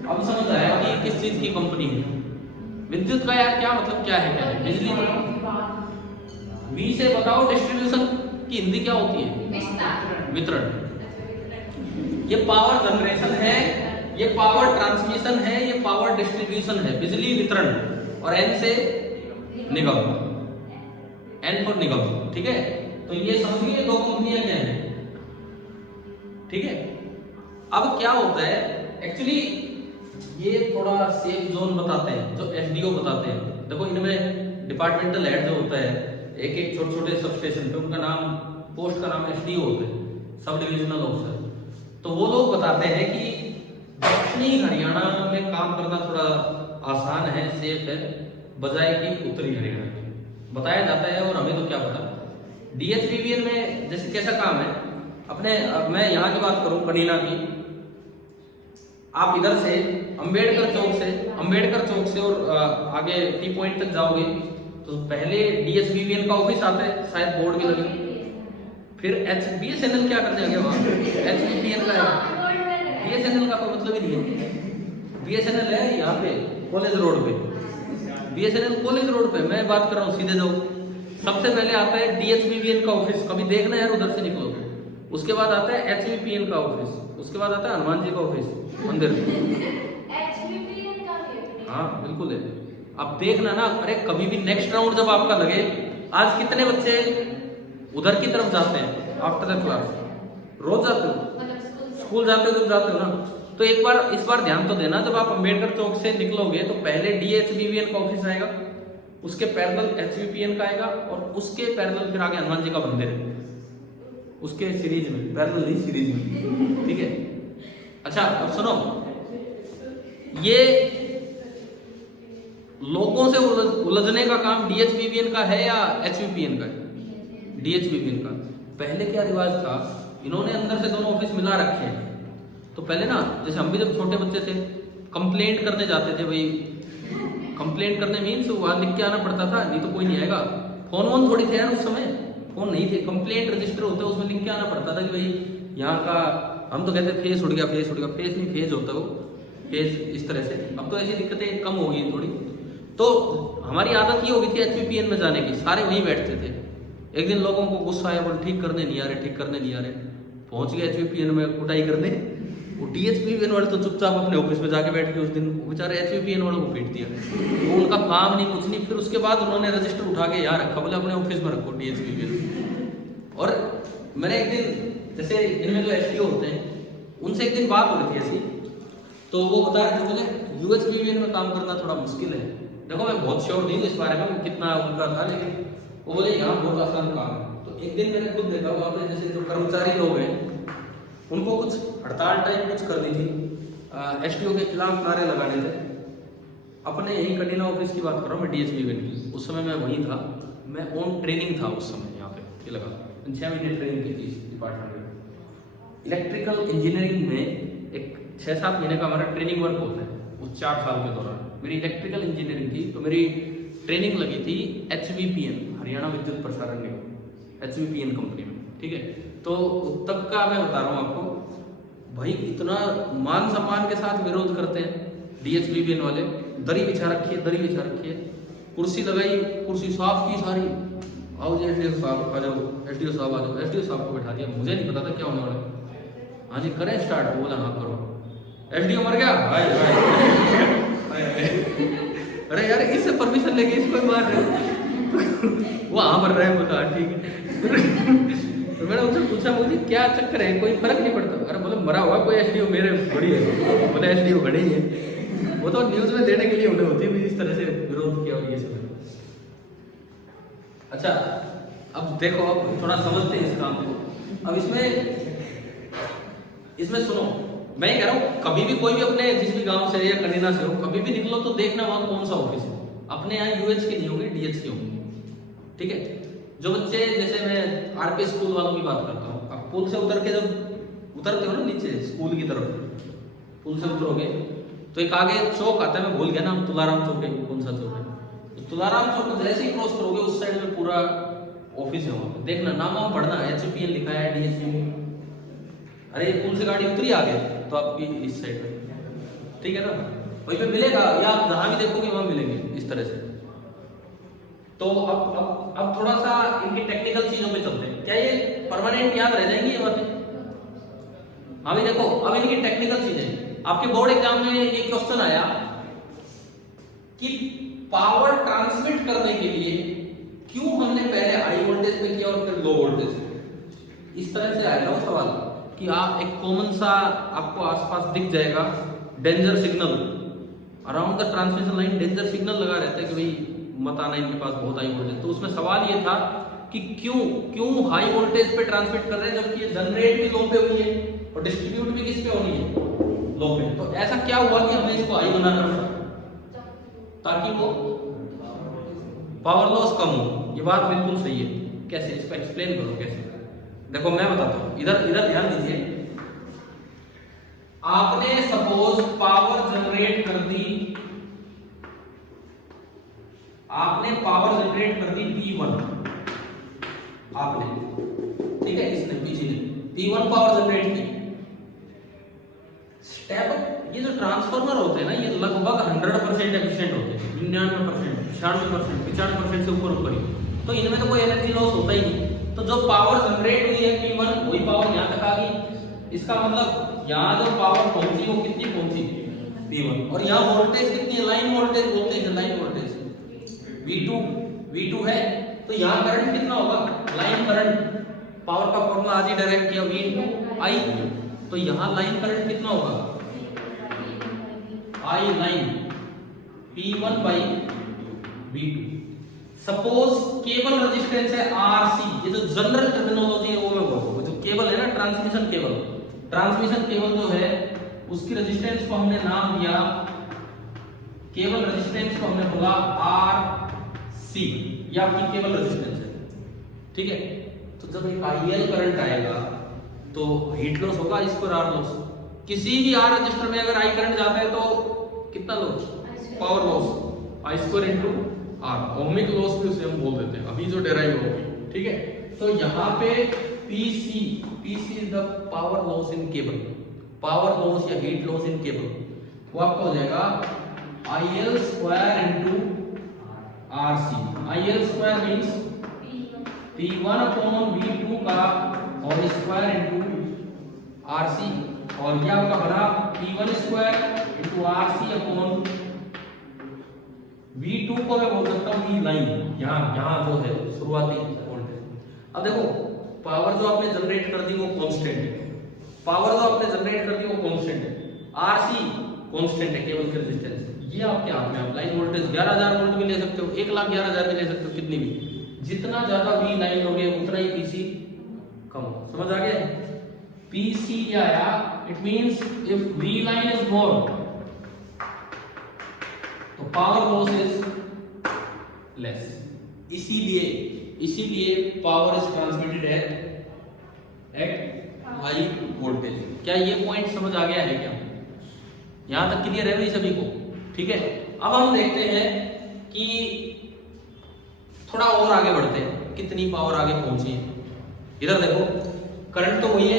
अब समझ आया कि किस चीज की कंपनी है। विद्युत का यार क्या मतलब, क्या है, क्या है बिजली तो वी से बताओ। डिस्ट्रीब्यूशन की हिंदी क्या होती है? वितरण। ये पावर जनरेशन है, ये पावर ट्रांसमिशन है, ये पावर डिस्ट्रीब्यूशन है, बिजली वितरण। और एन से निगम, एन फॉर निगम। ठीक है, तो ये समझिए दो कंपनियां क्या है। ठीक है, अब क्या होता है एक्चुअली, ये थोड़ा सेफ जोन बताते हैं, जो एसडीओ बताते हैं। देखो इनमें डिपार्टमेंटल हेड जो होता है, एक एक छोटे छोटे सब स्टेशन पे उनका नाम, पोस्ट का नाम एसडीओ होता है, सब डिविजनल ऑफिसर। तो वो लोग बताते हैं कि दक्षिणी हरियाणा में काम करना थोड़ा आसान है, सेफ है, बजाय कि उत्तरी हरियाणा में बताया जाता है। और हमें तो क्या पता। DHBVN में जैसे कैसा काम है, अपने मैं यहाँ की बात करूं कनीना की, आप इधर से अंबेडकर चौक से और आगे टी पॉइंट तक जाओगे तो पहले DHBVN का ऑफिस आता है, शायद बोर्ड भी लगे। फिर BSNL क्या करने गया वहां, HBPN का है। BSNL का कोई मतलब ही नहीं है। BSNL है यहाँ पे कॉलेज रोड पे, BSNL कॉलेज रोड पे मैं बात कर रहा हूँ, सीधे जाओ। सबसे पहले आता है DHBVN का ऑफिस, कभी देखना यार उधर से निकलो। उसके बाद आता है HBPN का ऑफिस, उसके बाद आता है हनुमान जी का ऑफिस मंदिर। हाँ बिल्कुल है। अब देखना ना, अरे कभी भी नेक्स्ट राउंड जब आपका लगे, आज कितने बच्चे उधर की तरफ जाते हैं आफ्टर द क्लास? रोज जाते हो, स्कूल जाते हो, जब जाते हो ना, तो एक बार इस बार ध्यान तो देना, जब आप अंबेडकर चौक से निकलोगे तो पहले DHBVN का ऑफिस आएगा, उसके पैरेलल HBPN का आएगा, और उसके पैरेलल फिर आगे हनुमान जी का मंदिर है, उसके सीरीज में, पैरेलल नहीं सीरीज में। ठीक है, अच्छा अब सुनो, ये लोगों से उलझने का काम DHBVN का है या HBPN का है? DHBVN का। पहले क्या रिवाज था, इन्होंने अंदर से दोनों ऑफिस मिला रखे हैं। तो पहले ना, जैसे हम भी जब छोटे बच्चे थे, कंप्लेंट करने जाते थे भाई, कंप्लेंट करने मीन्स वहां लिख के आना पड़ता था, नहीं तो कोई नहीं आएगा। फोन वोन थोड़ी थे यार उस समय, फोन नहीं थे, कंप्लेंट रजिस्टर होता है, उसमें लिख के आना पड़ता था कि भाई यहाँ का, हम तो कहते फेस उड़ गया, फेस नहीं, फेज होता वो, फेज इस तरह से। अब तो ऐसी दिक्कतें कम हो गई थोड़ी। तो हमारी आदत ये हो गई थी HBPN में जाने की, सारे वहीं बैठते थे। एक दिन लोगों को गुस्सा आया, बोले ठीक करने नहीं आ रहे, पहुंच गए HBPN में कुटाई करने। वो DHBVN वाले तो चुपचाप अपने ऑफिस में जाके बैठ के उस दिन बेचारे HBPN वालों को पीट दिया। वो उनका काम नहीं, कुछ नहीं। फिर उसके बाद उन्होंने रजिस्टर उठा के यहाँ रखा, बोले अपने ऑफिस में रखो DHBVN। और मैंने एक दिन, जैसे इनमें जो SDO होते हैं, उनसे एक दिन बात हो रही थी ऐसी, तो वो बता रहे थे, बोले UHBVN में काम करना थोड़ा मुश्किल है। देखो मैं बहुत श्योर नहीं हूँ इस बारे में कितना उनका था, लेकिन वो बोले यहाँ बहुत आसान काम है। तो एक दिन मैंने खुद देखा, वहाँ पे जैसे जो कर्मचारी लोग हैं उनको कुछ हड़ताल टाइप कुछ करनी थी, एसडीओ के खिलाफ नारे लगाने थे। अपने यही कनीना ऑफिस की बात कर रहा हूँ मैं, डीएचबी की। उस समय मैं वहीं था, मैं ऑन ट्रेनिंग था उस समय यहाँ पे, ये लगा 6 महीने ट्रेनिंग की थी इस डिपार्टमेंट में। इलेक्ट्रिकल इंजीनियरिंग में एक 6-7 महीने का हमारा ट्रेनिंग वर्क होता है उस 4 साल के दौरान। मेरी इलेक्ट्रिकल इंजीनियरिंग थी, तो मेरी ट्रेनिंग लगी थी HVPN, हरियाणा विद्युत प्रसारण निगम, HVPN कंपनी में, ठीक है। तो तब का मैं बता रहा हूँ आपको, भाई इतना मान सम्मान के साथ विरोध करते हैं DHVPN वाले। दरी बिछा रखी है, दरी बिछा रखी है, कुर्सी लगाई, कुर्सी साफ की सारी, आओ जी एसडीओ साहब आ जाओ, एसडीओ साहब आ जाओ। एसडीओ साहब को बैठा दिया, मुझे नहीं पता था क्या होने वाला है। हाँ जी करें स्टार्ट, बोला हाँ करो। एसडीओ मर गया, हाय हाय अरे यार इससे परमिशन लेके इसको मार रहे वो हाँ मर रहा है, बोला ठीक है। तो मैंने उनसे पूछा मुझे क्या चक्कर है, कोई फर्क नहीं पड़ता। अरे बोले मरा हुआ कोई एसडीओ मेरे बड़ी है, बोले एसडीओ खड़े ही है। वो तो न्यूज में देने के लिए उन्हें होती है इस तरह से विरोध किया और ये सब। अच्छा अब देखो, अब थोड़ा समझते हैं इस काम को। अब इसमें सुनो, मैं कह रहा हूँ कभी भी कोई भी अपने जिस भी गांव से या कनीना से हो, कभी भी निकलो तो देखना वहां कौन सा ऑफिस है। अपने यहाँ यूएच के नहीं होंगे, डीएच के होंगे, ठीक है। जो बच्चे, जैसे मैं आरपी स्कूल वालों की बात करता हूँ, अब पुल से उतर के जब उतरते हो ना नीचे स्कूल की तरफ, पुल से उतरोगे तो एक आगे चौक आता है, मैं भूल गया नाम, तुलाराम चौक है, कौन सा चौक है। तो तुलाराम चौक को जैसे ही क्रॉस करोगे उस साइड में पूरा ऑफिस है वहाँ पे। देखना नाम वाम पढ़ना, HVPN लिखा है, DHV। अरे पुल से गाड़ी उतरी आगे तो आपकी इस साइड में, ठीक है ना, वहीं पे मिलेगा, या आप जहां भी देखोगे वहां मिलेंगे इस तरह से। तो अब थोड़ा सा इनकी टेक्निकल चीजों पे चलते हैं। क्या ये परमानेंट याद रह जाएंगी ये बातें? हाँ भी देखो, अब इनकी टेक्निकल चीजें। आपके बोर्ड एग्जाम में ये क्वेश्चन आया कि पावर ट्रांसमिट करने के लिए क्यों हमने पहले हाई वोल्टेज पे किया और फिर लो वोल्टेज पे। इस तरह से आएगा वो सवाल कि आप एक कॉमन सा आपको आसपास दिख जाएगा danger signal around the transmission line, danger signal लगा रहता है कि भाई मत आना इनके पास बहुत हाई वोल्टेज। तो उसमें सवाल ये था कि क्यों हाई वोल्टेज पे ट्रांसमिट कर रहे हैं जबकि ये जनरेट भी लो पे हुई है और डिस्ट्रीब्यूट भी किस पे होनी है, लो पे। तो ऐसा क्या हुआ कि हमें इसको हाई बनाना पड़ा ताकि वो पावर लॉस कम हो। ये बात बिल्कुल सही है। कैसे, इसको एक्सप्लेन करो कैसे। देखो मैं बताता हूं, इधर ध्यान दीजिए। आपने सपोज पावर जनरेट कर दी, आपने पावर जनरेट कर दी P1, आपने, ठीक है, इसने पीजी ने P1 पावर जनरेट की। स्टेप, ये जो ट्रांसफार्मर होते हैं ना, ये लगभग 100% एफिशिएंट होते हैं, 99%, 96%, 95% से ऊपर ही। तो इनमें तो कोई एनर्जी लॉस होता ही नहीं। तो जो पावर जनरेट हुई है P1, वही पावर यहाँ तक आ गई। इसका मतलब यहाँ जो पावर पहुंची वो कितनी पहुंची, P1। और यहाँ वोल्टेज कितनी है, लाइन वोल्टेज बोलते हैं, लाइन वोल्टेज V2 है। तो यहाँ करंट कितना होगा, लाइन करंट। पावर का फॉर्मूला आज ही डायरेक्ट किया, V2I। तो यहाँ लाइन करंट कितना होगा, I line P1/V2। Suppose cable resistance है RC, ये जो जनरल टर्मिनोलॉजी है वो मैं बोलूंगा। जो केबल है ना, ट्रांसमिशन केबल जो है उसकी रेजिस्टेंस को हमने नाम दिया, केबल रेजिस्टेंस को हमने बोला RC, ये आपकी केबल रेजिस्टेंस है, ठीक है। तो जब एक IL करंट आएगा तो हीट लॉस होगा, इसको R लॉस। किसी भी R रजिस्टर में अगर I करंट जाता है तो कितना loss, power loss, I² R। Ohmic loss भी उसे हम बोल देते हैं, अभी जो डेराइव होगी, ठीक है। तो यहाँ पे PC is the power loss in cable, power loss या हीट लॉस इन केबल। वो आपका हो जाएगा IL² RC। IL² means P1/V2 का और स्क्वायर इनटू RC, और ये आपका बना P1² RC/V2 को मैं बोल सकता हूँ V लाइन, यहाँ जो है शुरुआती वोल्टेज। अब देखो, पावर जो आपने जनरेट कर दी वो कांस्टेंट है, पावर जो आपने जनरेट कर दी वो कांस्टेंट है, RC कांस्टेंट है, केबल की रेजिस्टेंस। ये आपके हाथ में, आप लाइन वोल्टेज 11,000 वोल्ट भी ले सकते हो, 1,11,000 भी ले सकते हो, कितनी भी। जितना ज्यादा V लाइन होगे उतना ही PC कम हो। समझ आ गया? PC आया, it means if V line is more तो पावर लॉस इज लेस। इसीलिए power is transmitted at high voltage. क्या ये पॉइंट समझ आ गया है क्या? यहां तक क्लियर है भाई सभी को? ठीक है, अब हम देखते हैं कि थोड़ा और आगे बढ़ते हैं, कितनी पावर आगे पहुंची है। इधर देखो, करंट तो वही है,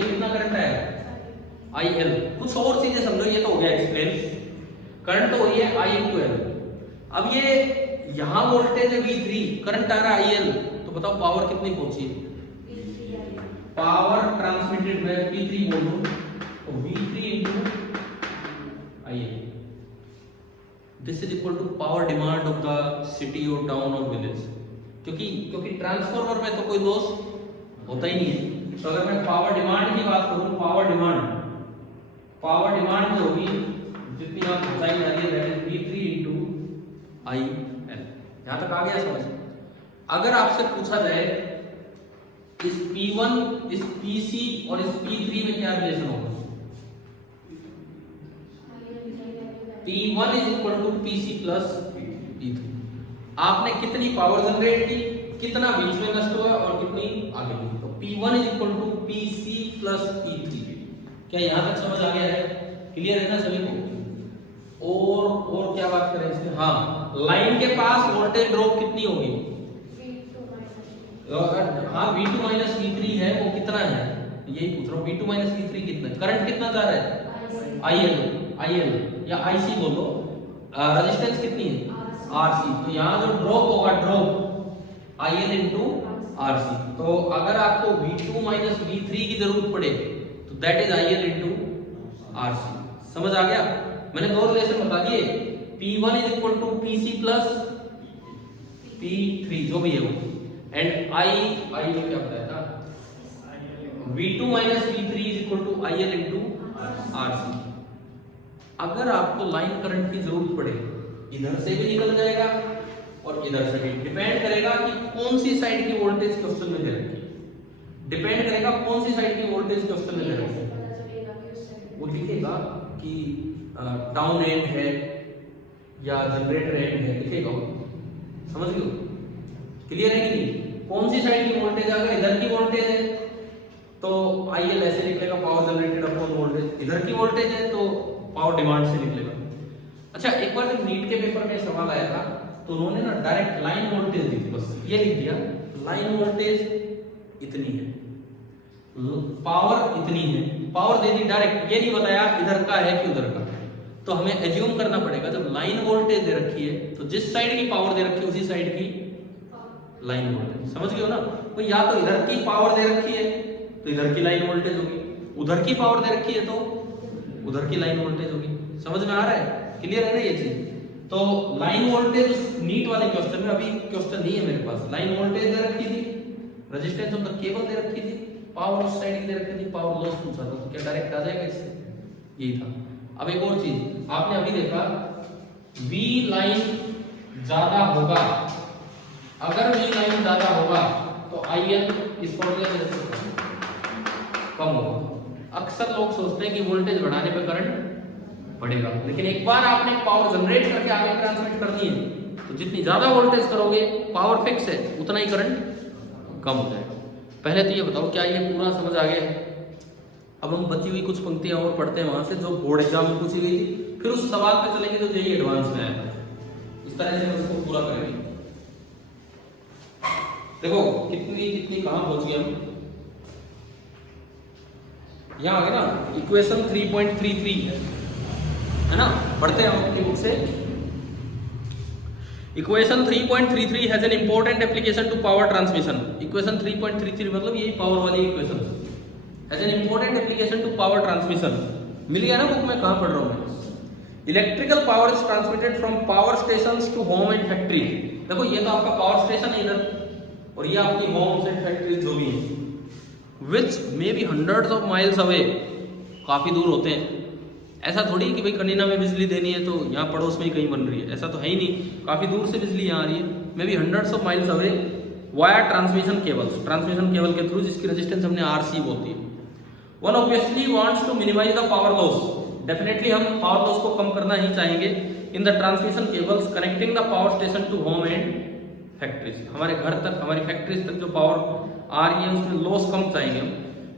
कितना करंट है IL। कुछ और चीजें समझो, ये तो हो गया एक्सप्लेन। करंट तो वही है I × L। अब ये यहां वोल्टेज है V3, करंट आ रहा है IL, तो बताओ पावर कितनी पहुंची है? पावर ट्रांसमिटेड है P3 बोलो तो V3 × IL। This is equal to power demand of the city और टाउन और विलेज। क्योंकि ट्रांसफार्मर में तो कोई लॉस होता ही नहीं है। तो अगर मैं पावर डिमांड की बात करूं, पावर डिमांड जो होगी जितनी आप बताई जा रही है V3 × IL। यहां तक आ गया समझ? अगर आपसे पूछा जाए इस P1, इस PC और इस P3 में क्या रिलेशन होगा? P1 = PC + P3। आपने कितनी पावर जनरेट की, कितना बीच में नष्ट हुआ और कितनी आगे हुई। तो P1 = PC + P3। क्या यहां तक समझ आ गया है? क्लियर है ना सभी को? और क्या बात करें इसमें? हाँ, लाइन के पास वोल्टेज ड्रॉप कितनी होगी? हाँ, V2 - V3 है, वो कितना है यही पूछ रहा हूँ। V2 - V3 कितना है? करंट कितना जा रहा है? IL या IC बोलो। रेजिस्टेंस कितनी है? RC। तो यहाँ जो ड्रॉप होगा, IL × RC। तो अगर आपको V2 - V3 की जरूरत पड़े तो दैट इज IL × RC। समझ आ गया? मैंने दो रिलेशन बता दिए, P1 = PC + P3 जो भी है वो, एंड I में क्या बताया था? V2 - V3 = IL × RC। अगर आपको लाइन करंट की जरूरत पड़े, इधर से भी निकल जाएगा और इधर से भी। डिपेंड करेगा कि कौन सी साइड की वोल्टेज क्वेश्चन में दे रखी है। डिपेंड करेगा कौन सी साइड की वोल्टेज क्वेश्चन में दे रखी है। वो दिखेगा कि डाउन एंड है या जनरेटर एंड है, दिखेगा। समझ लो, क्लियर है कि नहीं? कौन सी साइड की वोल्टेज, अगर इधर की वोल्टेज है तो IL ऐसे निकलेगा, पावर जनरेटेड अपॉन वोल्टेज। इधर की वोल्टेज है तो पावर डिमांड से निकलेगा। अच्छा, एक बार जब नीट के पेपर में सवाल आया था तो उन्होंने ना डायरेक्ट लाइन वोल्टेज दी थी, बस ये लिख दिया लाइन वोल्टेज इतनी है, पावर इतनी है, पावर दे दी डायरेक्ट। ये नहीं बताया इधर का है कि उधर का। तो हमें एज्यूम करना पड़ेगा, जब लाइन वोल्टेज दे रखी है तो जिस साइड की पावर दे रखी है उसी साइड की लाइन वोल्टेज। समझ गए हो ना? तो या तो इधर की पावर दे रखी है तो इधर की लाइन वोल्टेज होगी, उधर की पावर दे रखी है तो उधर की लाइन वोल्टेज होगी। समझ में आ रहा है? क्लियर है ना ये चीज? तो लाइन वोल्टेज नीट वाले क्वेश्चन में, अभी क्वेश्चन नहीं है मेरे पास, लाइन वोल्टेज दे रखी थी, रेजिस्टेंस ऑफ द केबल दे रखी थी, पावर उस साइड की दे रखी थी, पावर लॉस पूछा था, तो क्या डायरेक्ट आ जाएगा इससे? यही था। अब एक और चीज आपने अभी देखा, V लाइन ज्यादा होगा, अगर V लाइन ज्यादा होगा तो IL इस फॉर्मूले से कम होगा। अक्सर लोग सोचते हैं कि वोल्टेज बढ़ाने पे करंट बढ़ेगा, लेकिन एक बार आपने पावर जनरेट करके आगे ट्रांसमिट करनी है तो जितनी ज्यादा वोल्टेज करोगे, पावर फिक्स है, उतना ही करंट कम हो जाएगा। पहले तो ये बताओ क्या ये पूरा समझ आ गया है? अब हम बची हुई कुछ पंक्तियां और पढ़ते हैं वहां से जो बोर्ड एग्जाम में पूछी गई थी, फिर उस सवाल पे चलेंगे जो JEE एडवांस में आया था। इस तरह से उसको पूरा करेंगे। देखो कितनी कहां पहुंच गए हम, यहां आ गए ना, इक्वेशन 3.33 है ना, पढ़ते हैं हम अपनी बुक से। Equation 3.33 has an important application to power transmission. Equation 3.33 मतलब यही पावर वाली equation has an important application to power transmission. मिल गया ना बुक में? कहां पढ़ रहा हूं मैं? Electrical power is transmitted from power stations to home and factory. देखो ये तो आपका पावर स्टेशन है इधर, और ये आपकी होम्स एंड फैक्ट्रीज जो भी है, which may be hundreds of miles away, काफी दूर होते हैं। ऐसा थोड़ी कि भाई कनीना में बिजली देनी है तो यहाँ पड़ोस में ही कहीं बन रही है, ऐसा तो है ही नहीं। काफी दूर से बिजली यहाँ आ रही है, may be hundreds of miles away via transmission cable के थ्रू, जिसकी रेजिस्टेंस हमने आरसी बोलती है। One obviously wants to minimise the power loss, definitely हम पावर लॉस को कम करना ही चाहेंगे in the transmission cables connecting the power station to home and factories. हमारे घर तक, हमारी फैक्ट्रीज तक जो पावर आ रही है उसमें लॉस कम चाहेंगे हम।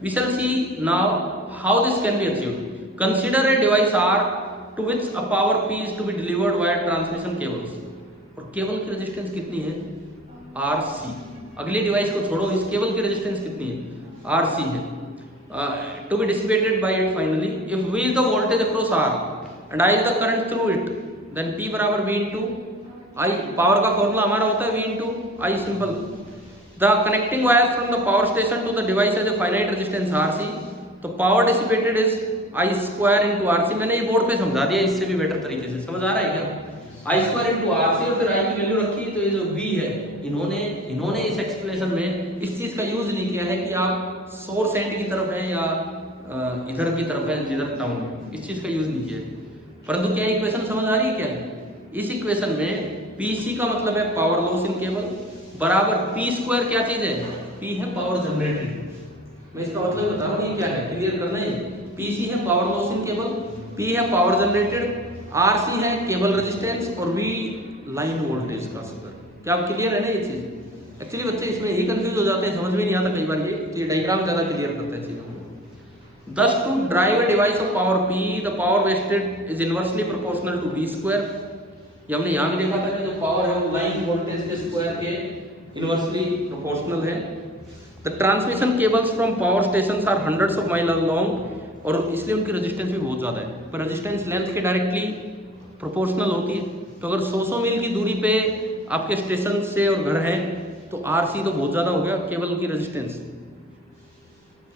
We shall see now how this can be achieved. Consider a device R to which a power P is to be delivered via transmission cables. और केबल की रेजिस्टेंस कितनी है? आरसी। अगली डिवाइस को छोड़ो, इस केबल की रेजिस्टेंस कितनी है? आरसी है। To be dissipated by it finally if V is the voltage across R and I is the current through it, then P बराबर V इंटू I। पावर का फॉर्मूला हमारा होता है V into I, simple. The connecting wire from the power station to the device has a finite resistance RC, तो power dissipated is I square into RC। मैंने ये board पे समझा दिया, इससे भी बेटर तरीके से समझ आ रहा है क्या? I स्क्वायर इंटू RC और फिर I की वैल्यू रखी, तो ये जो V है, इन्होंने इस एक्सप्लेनेशन में इस चीज का यूज नहीं किया है कि आप सोर्स एंड की तरफ है या इधर की तरफ है जिधर टाउन है, इस चीज का यूज नहीं किया है। परंतु क्या इक्वेशन समझ आ रही है क्या? इस इक्वेशन में PC का मतलब है पावर लॉस इन केबल बराबर P स्क्वायर क्या चीज है? P है पावर जनरेटेड। मैं इसका मतलब बता रहा हूँ ये क्या है, क्लियर करना है। PC है power loss in cable, P है पावर जनरेटेड, RC है केबल रेजिस्टेंस और V लाइन वोल्टेज का फिगर। क्या आप क्लियर है ना ये चीज? एक्चुअली बच्चे इसमें यही कंफ्यूज हो जाते हैं, समझ में नहीं आता कई बार ये, तो ये डायग्राम ज्यादा क्लियर करता है चीजों को। Thus to drive a device of power P, the power wasted is inversely proportional to V square। ये हमने यहाँ भी देखा था कि जो पावर है वो लाइन वोल्टेज के स्क्वायर के इनवर्सली प्रोपोर्शनल है। The transmission cables from power stations are hundreds of mile long, और इसलिए उनकी रेजिस्टेंस भी बहुत ज्यादा है, पर रेजिस्टेंस लेंथ के डायरेक्टली प्रोपोर्शनल होती है। तो अगर 100 मील की दूरी पे आपके स्टेशन से और घर है तो आरसी तो बहुत ज्यादा हो गया केबल की resistance.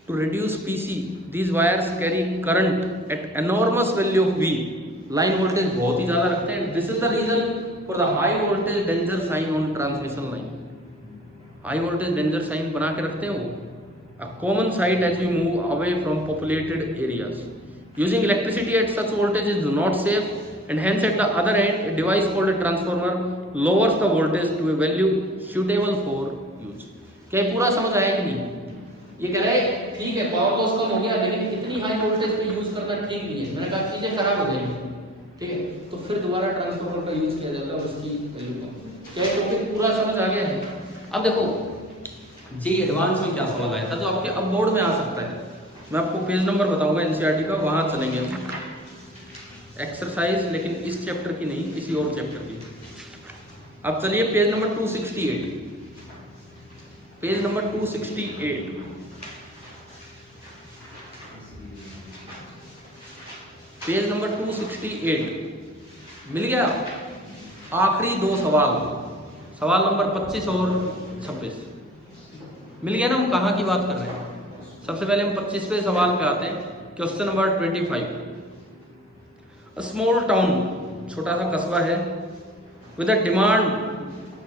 To reduce PC these wires carry current at enormous value of V, line voltage बहुत ही ज्यादा रखते हैं। This is the reason for the high voltage danger sign on transmission line. High voltage danger sign बना के रखते हैं वो, a common sight as we move away from populated areas. Using electricity at such voltages do not safe, and hence at the other end a device called a transformer lowers the voltage to a value suitable for use। क्या पूरा समझ आया कि नहीं? ये कह रहा है ठीक है पावर लॉस कम हो गया, लेकिन इतनी हाई वोल्टेज पे यूज करना ठीक नहीं है। मैंने कहा चीजें खराब हो जाएंगी, ठीक है, तो फिर दोबारा ट्रांसफार्मर का यूज किया जाता है उसकी वैल्यू का। क्या टॉपिक पूरा समझ आ गया है? अब देखो जी एडवांस में क्या सवाल आया था जो आपके अब बोर्ड में आ सकता है। मैं आपको पेज नंबर बताऊंगा एनसीईआरटी का, वहां चलेंगे हम एक्सरसाइज, लेकिन इस चैप्टर की नहीं, किसी और चैप्टर की। अब चलिए page number 268, page number 268। Page number 268 मिल गया। आखिरी दो सवाल, सवाल नंबर 25 और 26 मिल गया ना। हम कहाँ की बात कर रहे हैं? सबसे पहले हम 25वें सवाल पे आते हैं। Question number 25, a small town, छोटा सा कस्बा है, विद अ डिमांड।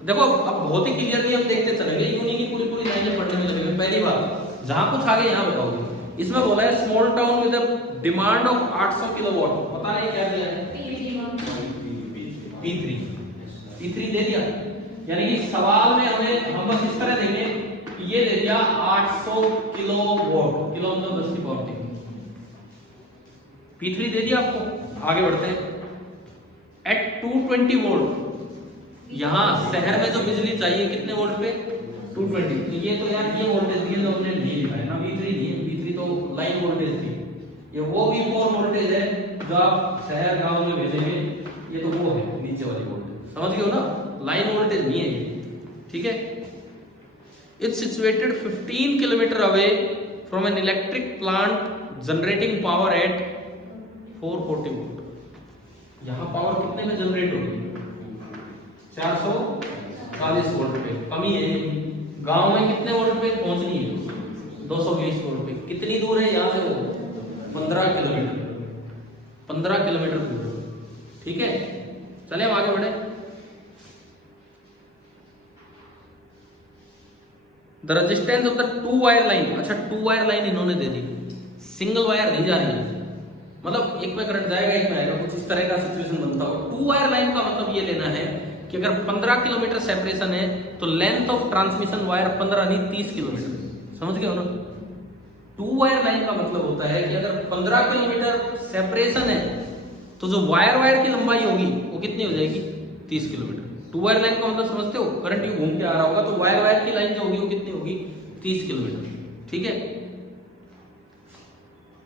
देखो अब बहुत ही क्लियरली हम देखते चलेंगे, यूनी की पूरी पूरी लाइनें पढ़ने में लगेंगे। पहली बात जहां कुछ आगे यहाँ बताओगे। इसमें बोला है small town with a demand of 800 kilowatt. पता नहीं क्या दिया है? P3 दे दिया। यानी कि सवाल में हमें हम बस इस तरह देंगे कि ये दे दिया 800 किलोवाट, किलो मतलब 10 की पावर 3। P3 दे दिया आपको। आगे बढ़ते हैं। एट 220 वोल्ट, यहां शहर में जो बिजली चाहिए कितने वोल्ट पे? 220। तो ये तो यार ये वोल्टेज दिए जो हमने नहीं लिखा है ना, V3 दिए। V3 तो लाइन वोल्टेज थी, ये वो V4 वोल्टेज है जो आप शहर गांव में भेजेंगे। ये तो वो है नीचे वाली वोल्टेज, समझ गए हो ना? लाइन वोल्टेज नहीं है ये, ठीक है। It's situated 15 kilometre away from an electric plant generating power at 440 volt. यहां पावर कितने में जनरेट होगी? 440 वोल्ट पे। कमी है, गांव में कितने वोल्ट पे पहुंचनी है? 220 वोल्ट पे। कितनी दूर है यहां से? वो 15 किलोमीटर, 15 किलोमीटर दूर, ठीक है। चले हम आगे बढ़े। The resistance of the 2 wire line. अच्छा 2 वायर लाइन इन्होंने दे दी, सिंगल वायर नहीं जा रही है, मतलब एक में करंट जाएगा एक में आएगा, कुछ इस तरह का सिचुएशन बनता हो। 2 वायर लाइन का मतलब ये लेना है कि अगर 15 किलोमीटर सेपरेशन है तो लेंथ ऑफ ट्रांसमिशन वायर 15 नहीं 30 किलोमीटर। समझ गए हो ना? 2 वायर लाइन का मतलब होता है कि अगर 15 किलोमीटर सेपरेशन है तो जो वायर की लंबाई होगी वो कितनी हो जाएगी? 30 किलोमीटर। 2 वायर लाइन का मतलब समझते हो? करंट यू घूम के आ रहा होगा तो वायर की लाइन जो होगी वो कितनी होगी? 30 किलोमीटर। ठीक है।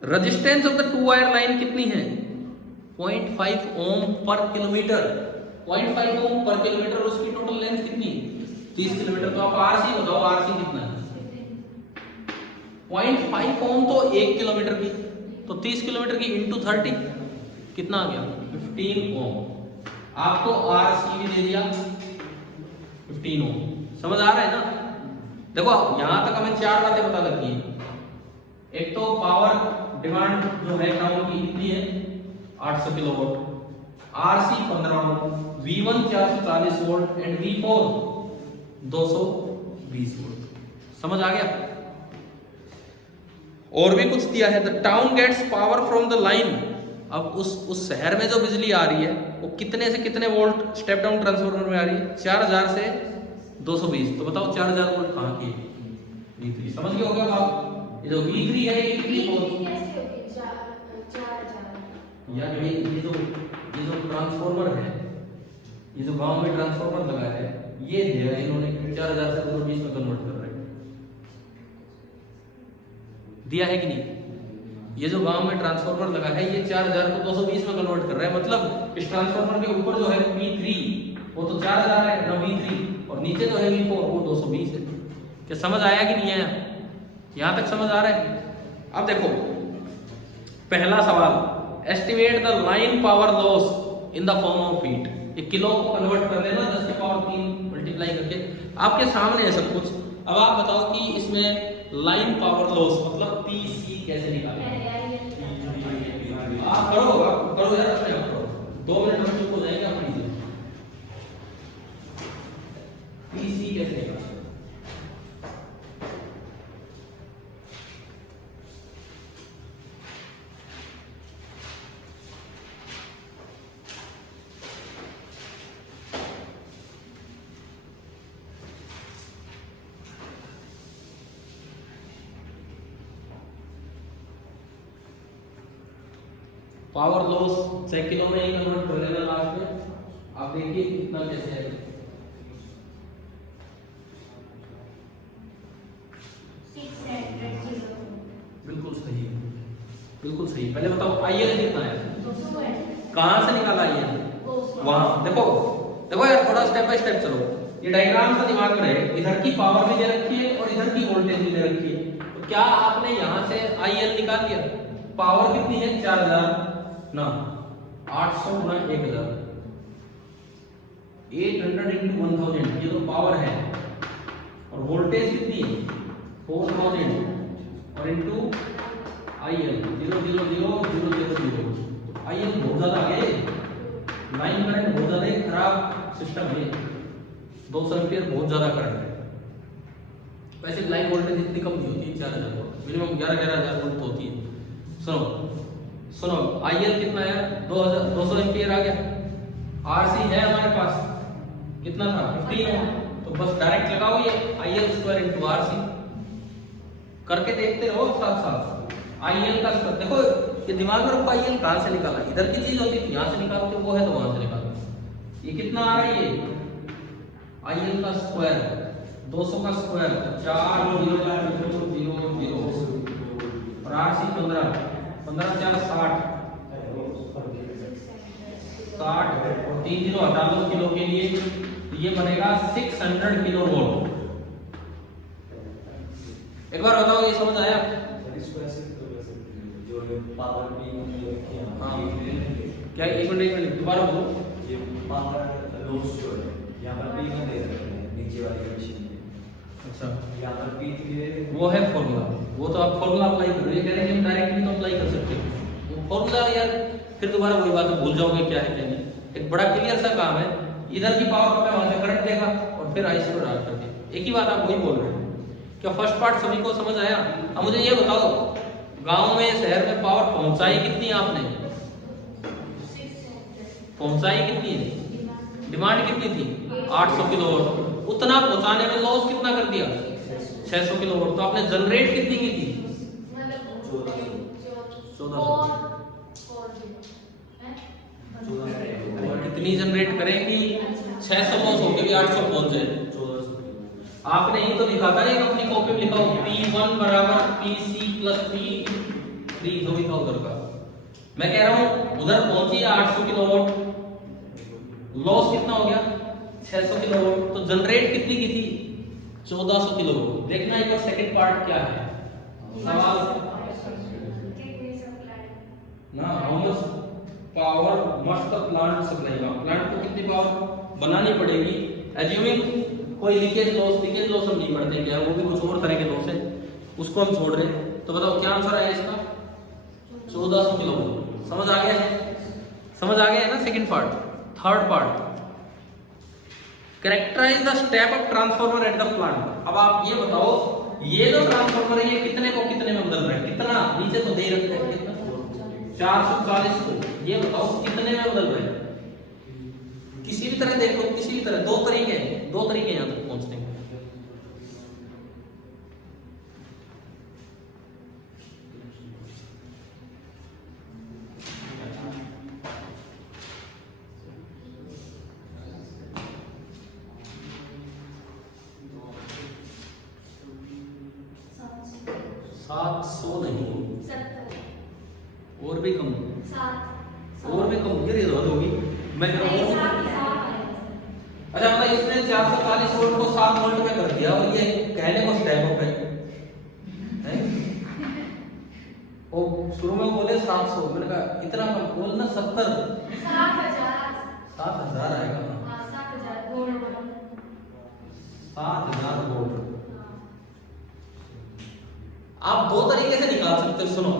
Resistance of the 2 wire line कितनी है? 0.5 ओम पर किलोमीटर। 0.5 ओम पर किलोमीटर। उसकी टोटल लेंथ कितनी? 30 किलोमीटर। तो आप आरसी बताओ, आरसी कितना है? 0.5 ओम तो 1 किलोमीटर की, तो 30 किलोमीटर की इंटू 30 कितना आ गया? 15 ओम। आपको आरसी भी दे दिया 15 ओम। समझ आ रहा है ना? देखो यहां तक हमें 4 बातें पता लगती हैं। एक तो पावर डिमांड जो है ग्राउंड की कितनी है? 800 kilowatt. RC 15 ohm, V1 440 volt and V4 220 volt. समझ आ गया? और भी कुछ दिया है, the town gets power from the line. अब उस शहर में जो बिजली आ रही है वो कितने से कितने वोल्ट स्टेप डाउन ट्रांसफार्मर में आ रही है? 4000 से 220। तो बताओ 4000 वोल्ट कहां की है? V3। समझ गए होगा आप? ये जो V3 है ये V4 कैसे होगी? 4000 यार ये जो ट्रांसफार्मर है, ये जो गांव में ट्रांसफार्मर लगा है ये दिया इन्होंने 4000 से 220 में कन्वर्ट कर रहे हैं। दिया है कि नहीं? ये जो गांव में ट्रांसफार्मर लगा है ये 4000 को 220 में कन्वर्ट कर रहा है। मतलब इस ट्रांसफार्मर के ऊपर जो है V3 वो तो 4000 है ना V3, और नीचे जो है V4 वो 220 है। क्या समझ आया कि नहीं आया? यहां तक समझ आ रहा है? अब देखो पहला सवाल, estimate the line power loss in the form of heat. ये किलो को कन्वर्ट कर लेना 10 की पावर 3 मल्टीप्लाई करके। आपके सामने है सब कुछ। अब आप बताओ कि इसमें लाइन पावर लॉस मतलब पीसी कैसे निकालें? आप करो यार, अपने आप करो। 2 मिनट में चुप हो जाएंगे आप। पीसी कैसे निकालें? पावर लॉस सेकंडों में ही कन्वर्ट कर लेना लास्ट में। आप देखिए कितना कैसे है। 600 बिल्कुल सही, बिल्कुल सही। पहले बताओ आईएल कितना है? 200 है। कहां से निकाला आईएल? 200। वहां देखो यार, थोड़ा स्टेप बाय स्टेप चलो। ये डायग्राम सा दिमाग में रहे, इधर की पावर भी दे रखी है और इधर की वोल्टेज भी दे रखी है। तो क्या आपने यहां से आईएल निकाल लिया? पावर कितनी है? 4000 ना 800 गुना 1000, 800 into 1000, ये तो पावर है। और वोल्टेज कितनी है? 4000 और इनटू आईएल 00000। आईएल बहुत ज्यादा है, लाइन करंट बहुत ज्यादा है, खराब सिस्टम है। 200 एम्पीयर बहुत ज्यादा करंट है। वैसे लाइन वोल्टेज इतनी कम नहीं होती है, 4000 वोल्ट, मिनिमम 11,000 वोल्ट होती है। सुनो आईएल कितना है? 200 एम्पीयर आ गया। आरसी है हमारे पास कितना था? 15 ओम। तो बस डायरेक्ट लगाओ ये आईएल स्क्वायर इनटू आरसी करके देखते रहो साथ साथ। आईएल का स्क्वायर देखो, ये दिमाग में रखो। आईएल कहां से निकाला? इधर की चीज होती है यहां से निकालते हो, वो है तो वहां से निकालो। ये कितना आ रहा है? ये आईएल का स्क्वायर 200 का स्क्वायर 4000 और आरसी 15 4 60 और 3 जीरो हटा दो किलो के लिए, तो ये बनेगा 600 किलो वोल्ट। एक बार बताओ ये समझ आया? क्या? एक मिनट दोबारा बोलो। ये पावर लॉस जो है यहाँ पर पी में दे रखे हैं नीचे वाली मशीन में। अच्छा, यहाँ पर पी के वो है फॉर्मूला। वो तो आप फॉर्मूला अप्लाई करो। ये कह रहे हैं कि हम डायरेक्टली तो अप्लाई कर सकते हैं वो फॉर्मूला। यार फिर दोबारा वही बात भूल जाओगे क्या है क्या नहीं। एक बड़ा क्लियर सा काम है। इधर की पावर पे वहां से करंट देगा और फिर आई स्क्वायर आर कर दे। एक ही बात आप वही बोल रहे हो। क्या फर्स्ट पार्ट सभी को समझ आया? अब मुझे ये बताओ, गांव में शहर में पावर पहुंचाई कितनी आपने? पहुंचाई कितनी है? डिमांड कितनी थी 800 किलोवाट, उतना पहुंचाने में लॉस कितना कर दिया 600 किलोवाट। तो आपने जनरेट कितनी की थी 1400। और कितनी जनरेट करेंगी 600 लॉस हो गई 800 पहुंचे। 1400। आपने ही तो लिखा था एक अपनी कॉपी में लिखा हो P1 बराबर PC प्लस P3 जो भी था उधर का। मैं कह रहा हूं उधर पहुंची 800 किलोवाट, लॉस कितना हो गया 600 किलोवाट, तो जनरेट कितनी की थी 1400 किलोवाट। देखना एक बार सेकंड पार्ट क्या है सवाल ना, how much power must the plant supply. Plant को कितनी पावर बनानी पड़ेगी, एज्यूमिंग कोई लीकेज लॉस हम नहीं पढ़ते क्या, वो भी कुछ और तरह के लॉस है उसको हम छोड़ रहे हैं। तो बताओ क्या आंसर आया इसका 1400 किलोवाट। समझ आ गया है, समझ आ गया है ना। Second part, third part, characterise the step of transformer at the plant. अब आप ये बताओ ये जो ट्रांसफार्मर है ये कितने को कितने में बदल रहा है, कितना नीचे तो दे रखा है कितना 440 को, ये बताओ कितने में बदल रहा है। किसी भी तरह देख लो, किसी भी तरह, दो तरीके यहां तक पहुंचने के। सात सौ नहीं, और भी कम, और भी कम, ये हद होगी। मैं कह रहा हूँ अच्छा मतलब इसने 440 वोल्ट को 7 वोल्ट में कर दिया और ये कहने को स्टेप अप है। वो शुरू में बोले 700, मैंने कहा इतना कम बोलना 70 7000 आएगा 7000 वोल्ट। आप दो तरीके से निकाल सकते हो, सुनो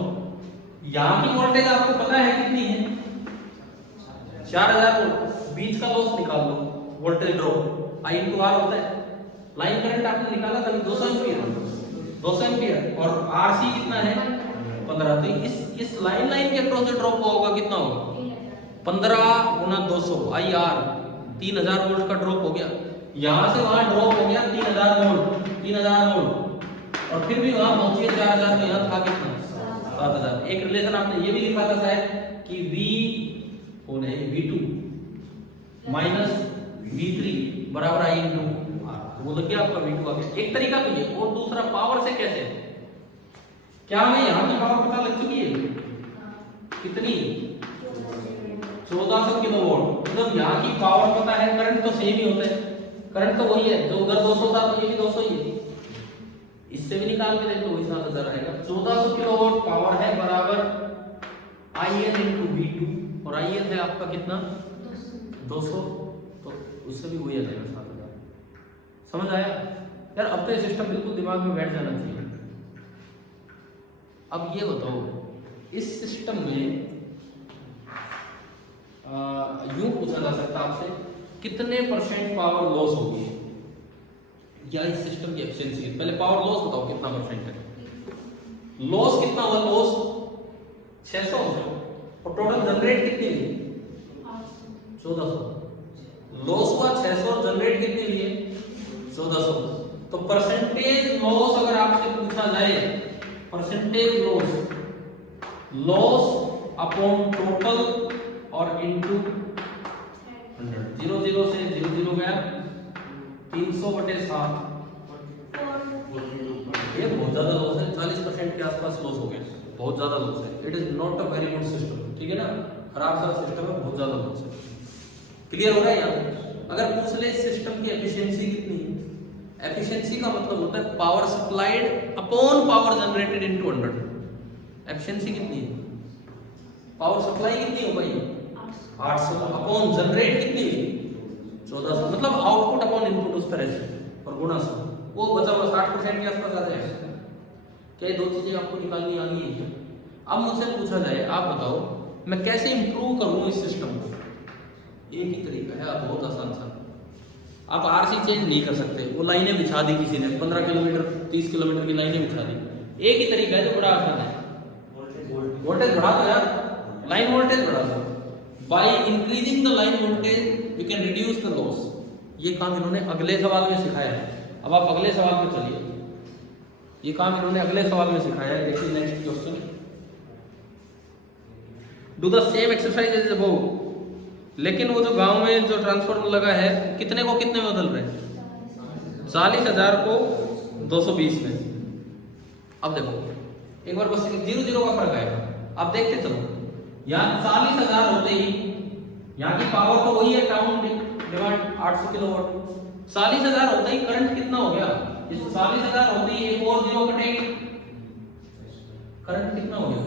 यहाँ की वोल्टेज आपको पता है कितनी है 4000 वोल्ट, बीच का लॉस निकाल low voltage drop I into R होता है। लाइन करंट आपने निकाला था 200 एम्पीयर और RC कितना है 15। तो इस लाइन के अक्रॉस जो ड्रॉप होगा कितना होगा 15 गुना 200 IR 3000 वोल्ट का ड्रॉप हो गया। यहां से वहां ड्रॉप हो गया 3000 वोल्ट और फिर भी वहां पहुंचे 4000, तो यहां था कितना 7000। एक रिलेशन आपने ये भी लिखा था शायद कि V2 माइनस V3 बराबर I into R, वो लग गया आपका V2 आ गया। एक तरीका तो ये, और दूसरा पावर से कैसे, क्या हमें यहाँ की पावर पता लग चुकी है कितनी 1400 किलोवाट। मतलब यहाँ की पावर पता है, करंट तो सेम ही होता है, करंट तो वही है जो उधर 200 था तो ये भी 200 ही है। इससे भी निकाल के देखो वही 7000 आएगा। 1400 किलोवाट पावर है बराबर IN into V2 और IN है आपका कितना 200, तो उससे भी वही आ जाएगा 7000। समझ आया यार। अब तो ये सिस्टम बिल्कुल दिमाग में बैठ जाना चाहिए। अब ये बताओ इस सिस्टम में यूं पूछा जा सकता आपसे कितने % पावर लॉस होगी, या इस सिस्टम की एफिशिएंसी। पहले पावर लॉस बताओ कितना % है, लॉस कितना हुआ, लॉस 600 और टोटल जनरेट कितनी हुई 1400। लॉस हुआ 600 और जनरेट कितनी हुई है 1400। तो परसेंटेज लॉस अगर आपसे पूछा जाए, परसेंटेज लॉस अपॉन टोटल और इनटू 100, 0 से 0 गया 300/7। ये बहुत ज्यादा लॉस है, 40% के आसपास लॉस हो गया, बहुत ज्यादा लॉस है। It is not a very good system, ठीक है ना, खराब सा सिस्टम है, बहुत ज्यादा लॉस है। क्लियर हो रहा है यहाँ। अगर पूछ ले सिस्टम की एफिशिएंसी कितनी है, एफिशिएंसी का मतलब होता है power supplied upon power generated into 100। Efficiency कितनी है, पावर सप्लाई कितनी हो भाई 800 अपॉन जनरेट कितनी 1400, मतलब आउटपुट अपॉन इनपुट उस तरह से और गुणा 100, वो बचा हुआ 60% के आसपास आ जाएगा। क्या ये दो चीजें आपको निकालनी आ गई है। अब मुझसे पूछा जाए, आप बताओ मैं कैसे इंप्रूव करूं इस सिस्टम को। एक ही तरीका है, बहुत आसान सा। आप RC चेंज नहीं कर सकते, वो लाइनें बिछा दी किसी ने 15 किलोमीटर 30 किलोमीटर की लाइनें बिछा दी। एक ही तरीका है जो बड़ा आसान है, वोल्टेज बढ़ा दो यार, लाइन वोल्टेज बढ़ा दो। By increasing the line voltage V can reduce the ये काम इन्होंने अगले सवाल में सिखाया है। अब आप अगले सवाल पे चलिए, ये काम इन्होंने अगले सवाल में सिखाया है। देखिए next question, do the same exercise as above. लेकिन वो जो गांव में जो ट्रांसफार्मर लगा है कितने को कितने में बदल रहे हैं? 40,000 को 220 में। अब देखो एक बार बस 0 का फर्क आएगा, आप देखते चलो। यहाँ 40,000 होते ही यहाँ की पावर तो वही है, टाउन डिमांड 800 किलोवाट। 40,000 होते ही करंट कितना हो गया? इस 40,000 होते ही एक और 0 कटेगी, करंट कितना हो गया?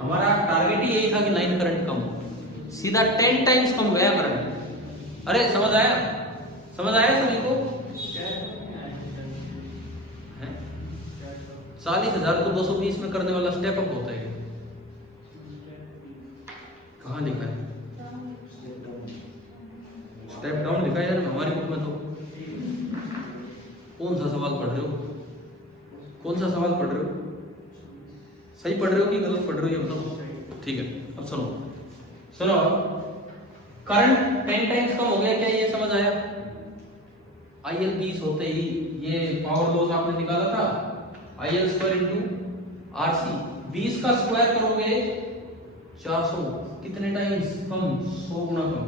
हमारा टारगेट ही यही था कि लाइन करंट कम हो, सीधा 10 टाइम्स कम गया करंट। अरे समझ आया? समझ आया सभी को? 40,000 को 220 में करने वाला स्टेप अप होता है। कहाँ लिखा है? स्टेप डाउन लिखा है यार हमारी बुक में। तो कौन सा सवाल पढ़ रहे हो? कौन सा सवाल पढ़ रहे हो? सही पढ़ रहे हो कि गलत पढ़ रहे हो ये बताओ। ठीक है, अब सुनो, करंट 10 टाइम्स कम हो गया, क्या ये समझ आया? IL 20 होते ही ये पावर लॉस आपने निकाला था, IL स्क्वायर इंटू RC। 20 का स्क्वायर करोगे 400, कितने टाइम्स कम? 100 गुना कम।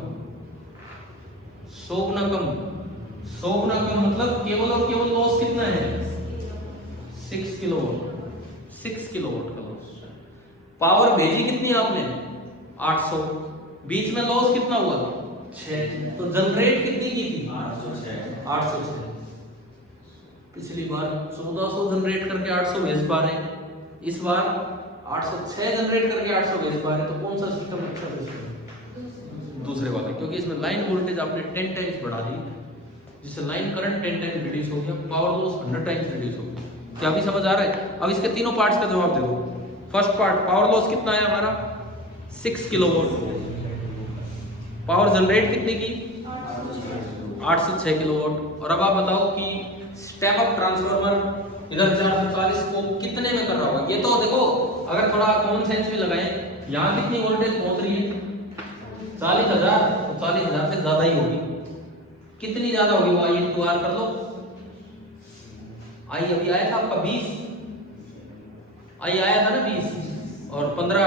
100 गुना कम, 100 गुना कम मतलब केवल और केवल लॉस कितना है? 6 किलोवाट। 6 किलोवाट का लॉस। पावर भेजी कितनी आपने? 800। बीच में लॉस कितना हुआ? 6। तो जनरेट कितनी की थी? 806। पिछली बार 1400 जनरेट करके 800 भेज पा रहे हैं, इस बार 806 जनरेट करके 800 भेज पा रहे हैं। तो कौन सा सिस्टम अच्छा है? दूसरे वाला, क्योंकि इसमें लाइन वोल्टेज आपने 10 टाइम्स बढ़ा दी, जिससे लाइन करंट 10 टाइम्स रिड्यूस हो गया, पावर लॉस 100 टाइम्स रिड्यूस हो गया। क्या अभी समझ आ रहा है? अब इसके तीनों पार्ट्स का जवाब दे दो। फर्स्ट पार्ट, पावर लॉस कितना है हमारा? 6 किलोवाट। पावर जनरेट कितनी की? 806 किलोवाट। और अब आप बताओ कि स्टेप अप ट्रांसफार्मर इधर 440 को कितने में कर रहा होगा? ये तो देखो, अगर थोड़ा कॉमन सेंस भी लगाएं, यहाँ कितनी वोल्टेज पहुंच रही है? 40,000, तो 40,000 से ज्यादा ही होगी। कितनी ज्यादा होगी वो? आई इंटू आर कर लो। आई अभी आया था आपका 20, आई आया था ना 20 और 15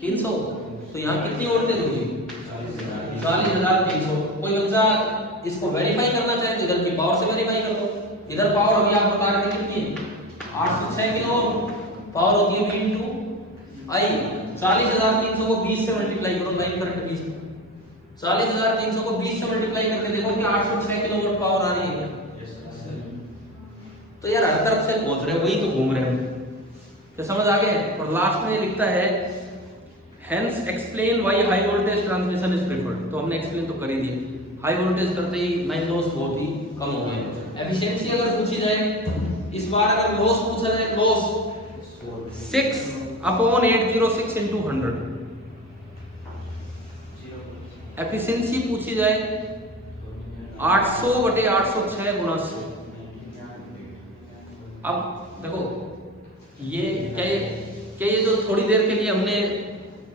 300, तो यहाँ कितनी वोल्टेज होगी? 40,300। कोई बच्चा इसको वेरीफाई करना चाहे तो इधर की पावर से वेरीफाई कर लो। इधर पावर अभी आप बता रहे थे कितनी? 806 किलो पावर होती है V इंटू आई। 40,300 को 20 से मल्टीप्लाई करो, लाइन करंट 20 में। 40,300 को 20 से मल्टीप्लाई करके देखो कि 806 किलोवाट पावर आ रही है। तो यार हर तरफ से पहुंच रहे, वही तो घूम रहे हैं। तो समझ आ गए? और लास्ट में लिखता है hence explain why high voltage transmission is preferred. तो हमने एक्सप्लेन तो कर ही दिया, हाई वोल्टेज करते ही लाइन लॉस बहुत ही कम हो गए। एफिशिएंसी अगर पूछी जाए, इस बार अगर लॉस पूछा जाए, लॉस 6/806 into 100। एफिशिएंसी पूछी जाए 800/806 गुणा 100। अब देखो ये क्या ये जो थोड़ी देर के लिए हमने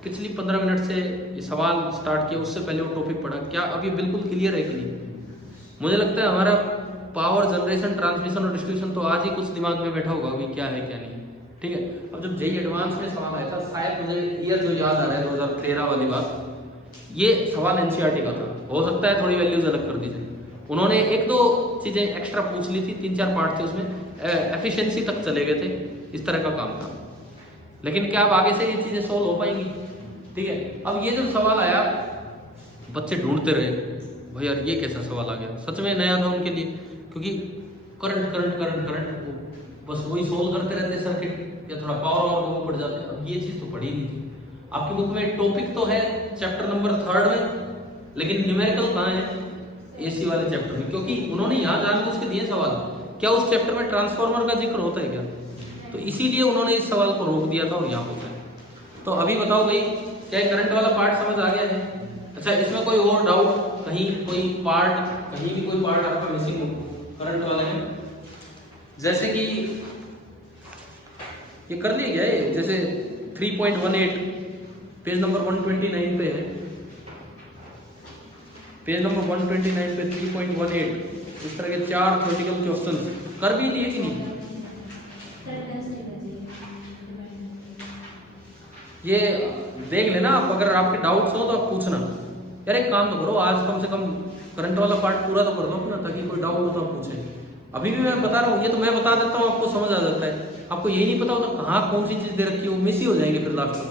पिछली 15 मिनट से ये सवाल स्टार्ट किया, उससे पहले वो टॉपिक पढ़ा, क्या अभी बिल्कुल क्लियर है कि नहीं? मुझे लगता है हमारा पावर जनरेशन, ट्रांसमिशन और डिस्ट्रीब्यूशन तो आज ही कुछ दिमाग में बैठा होगा अभी क्या है क्या नहीं। ठीक है, अब जब जेईई एडवांस में सवाल आया था, शायद मुझे ईयर जो याद आ रहा है 2013 वाली बात, ये सवाल एनसीईआरटी का था। हो सकता है थोड़ी वैल्यूज अलग कर दीजिए। उन्होंने 1-2 चीजें एक्स्ट्रा पूछ ली थी, 3-4 पार्ट थे उसमें, एफिशिएंसी तक चले गए थे, इस तरह का काम था। लेकिन क्या अब आगे से ये चीजें सोल्व हो पाएंगी? ठीक है, अब ये जो सवाल आया बच्चे ढूंढते रहे, भाई यार ये कैसा सवाल आ गया, सच में नया था उनके लिए, क्योंकि करंट बस वही सोल्व करते रहते सर्किट, या थोड़ा पावर और वो पड़ जाते हैं। अब ये चीज तो पढ़ी नहीं थी। आपकी बुक में टॉपिक तो है चैप्टर नंबर 3 में, लेकिन न्यूमेरिकल कहाँ है? एसी वाले चैप्टर में, क्योंकि उन्होंने यहाँ जानबूझ के दिए सवाल। क्या उस चैप्टर में ट्रांसफार्मर का जिक्र होता है क्या? तो इसीलिए उन्होंने इस सवाल को रोक दिया था और यहाँ होता है। तो अभी बताओ भाई, क्या करंट वाला पार्ट समझ आ गया है? अच्छा, इसमें कोई और डाउट, कहीं कोई पार्ट, कहीं भी कोई पार्ट आपका मिसिंग हो करंट वाले में? जैसे कि ये कर लिया गया है, जैसे 3.18 पेज नंबर 129 पे है, पेज नंबर 129 पे 3.18 इस तरह के 4 थ्योरेटिकल क्वेश्चन कर भी लिए कि नहीं? ये देख लेना आप, अगर आपके डाउट्स हो तो आप पूछना। यार एक काम तो करो, आज कम से कम करंट वाला पार्ट पूरा तो कर लो अपना, ताकि कोई डाउट हो तो आप पूछें। अभी भी मैं बता रहा हूँ, ये तो मैं बता देता हूँ, आपको समझ आ जाता है। आपको यही नहीं पता होता कहाँ कौन सी चीज दे रखी है, वो मिस ही हो जाएंगे फिर लास्ट में।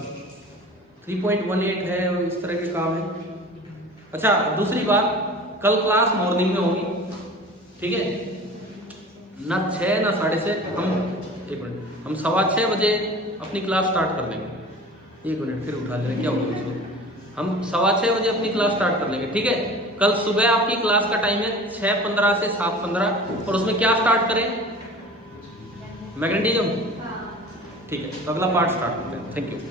3.18 है और इस तरह के काम है। अच्छा दूसरी बात, कल क्लास मॉर्निंग में होगी, ठीक है ना? 6 ना 6:30 हम 1 मिनट हम 6:15 बजे अपनी क्लास स्टार्ट कर देंगे। 1 मिनट फिर उठा ले रहे, क्या होगा इसको? हम 6:15 बजे अपनी क्लास स्टार्ट कर लेंगे, ठीक है? कल सुबह आपकी क्लास का टाइम है 6:15 से 7:15 और उसमें क्या स्टार्ट करें? मैग्नेटिज्म, ठीक है? तो अगला पार्ट स्टार्ट करते हैं। Thank you.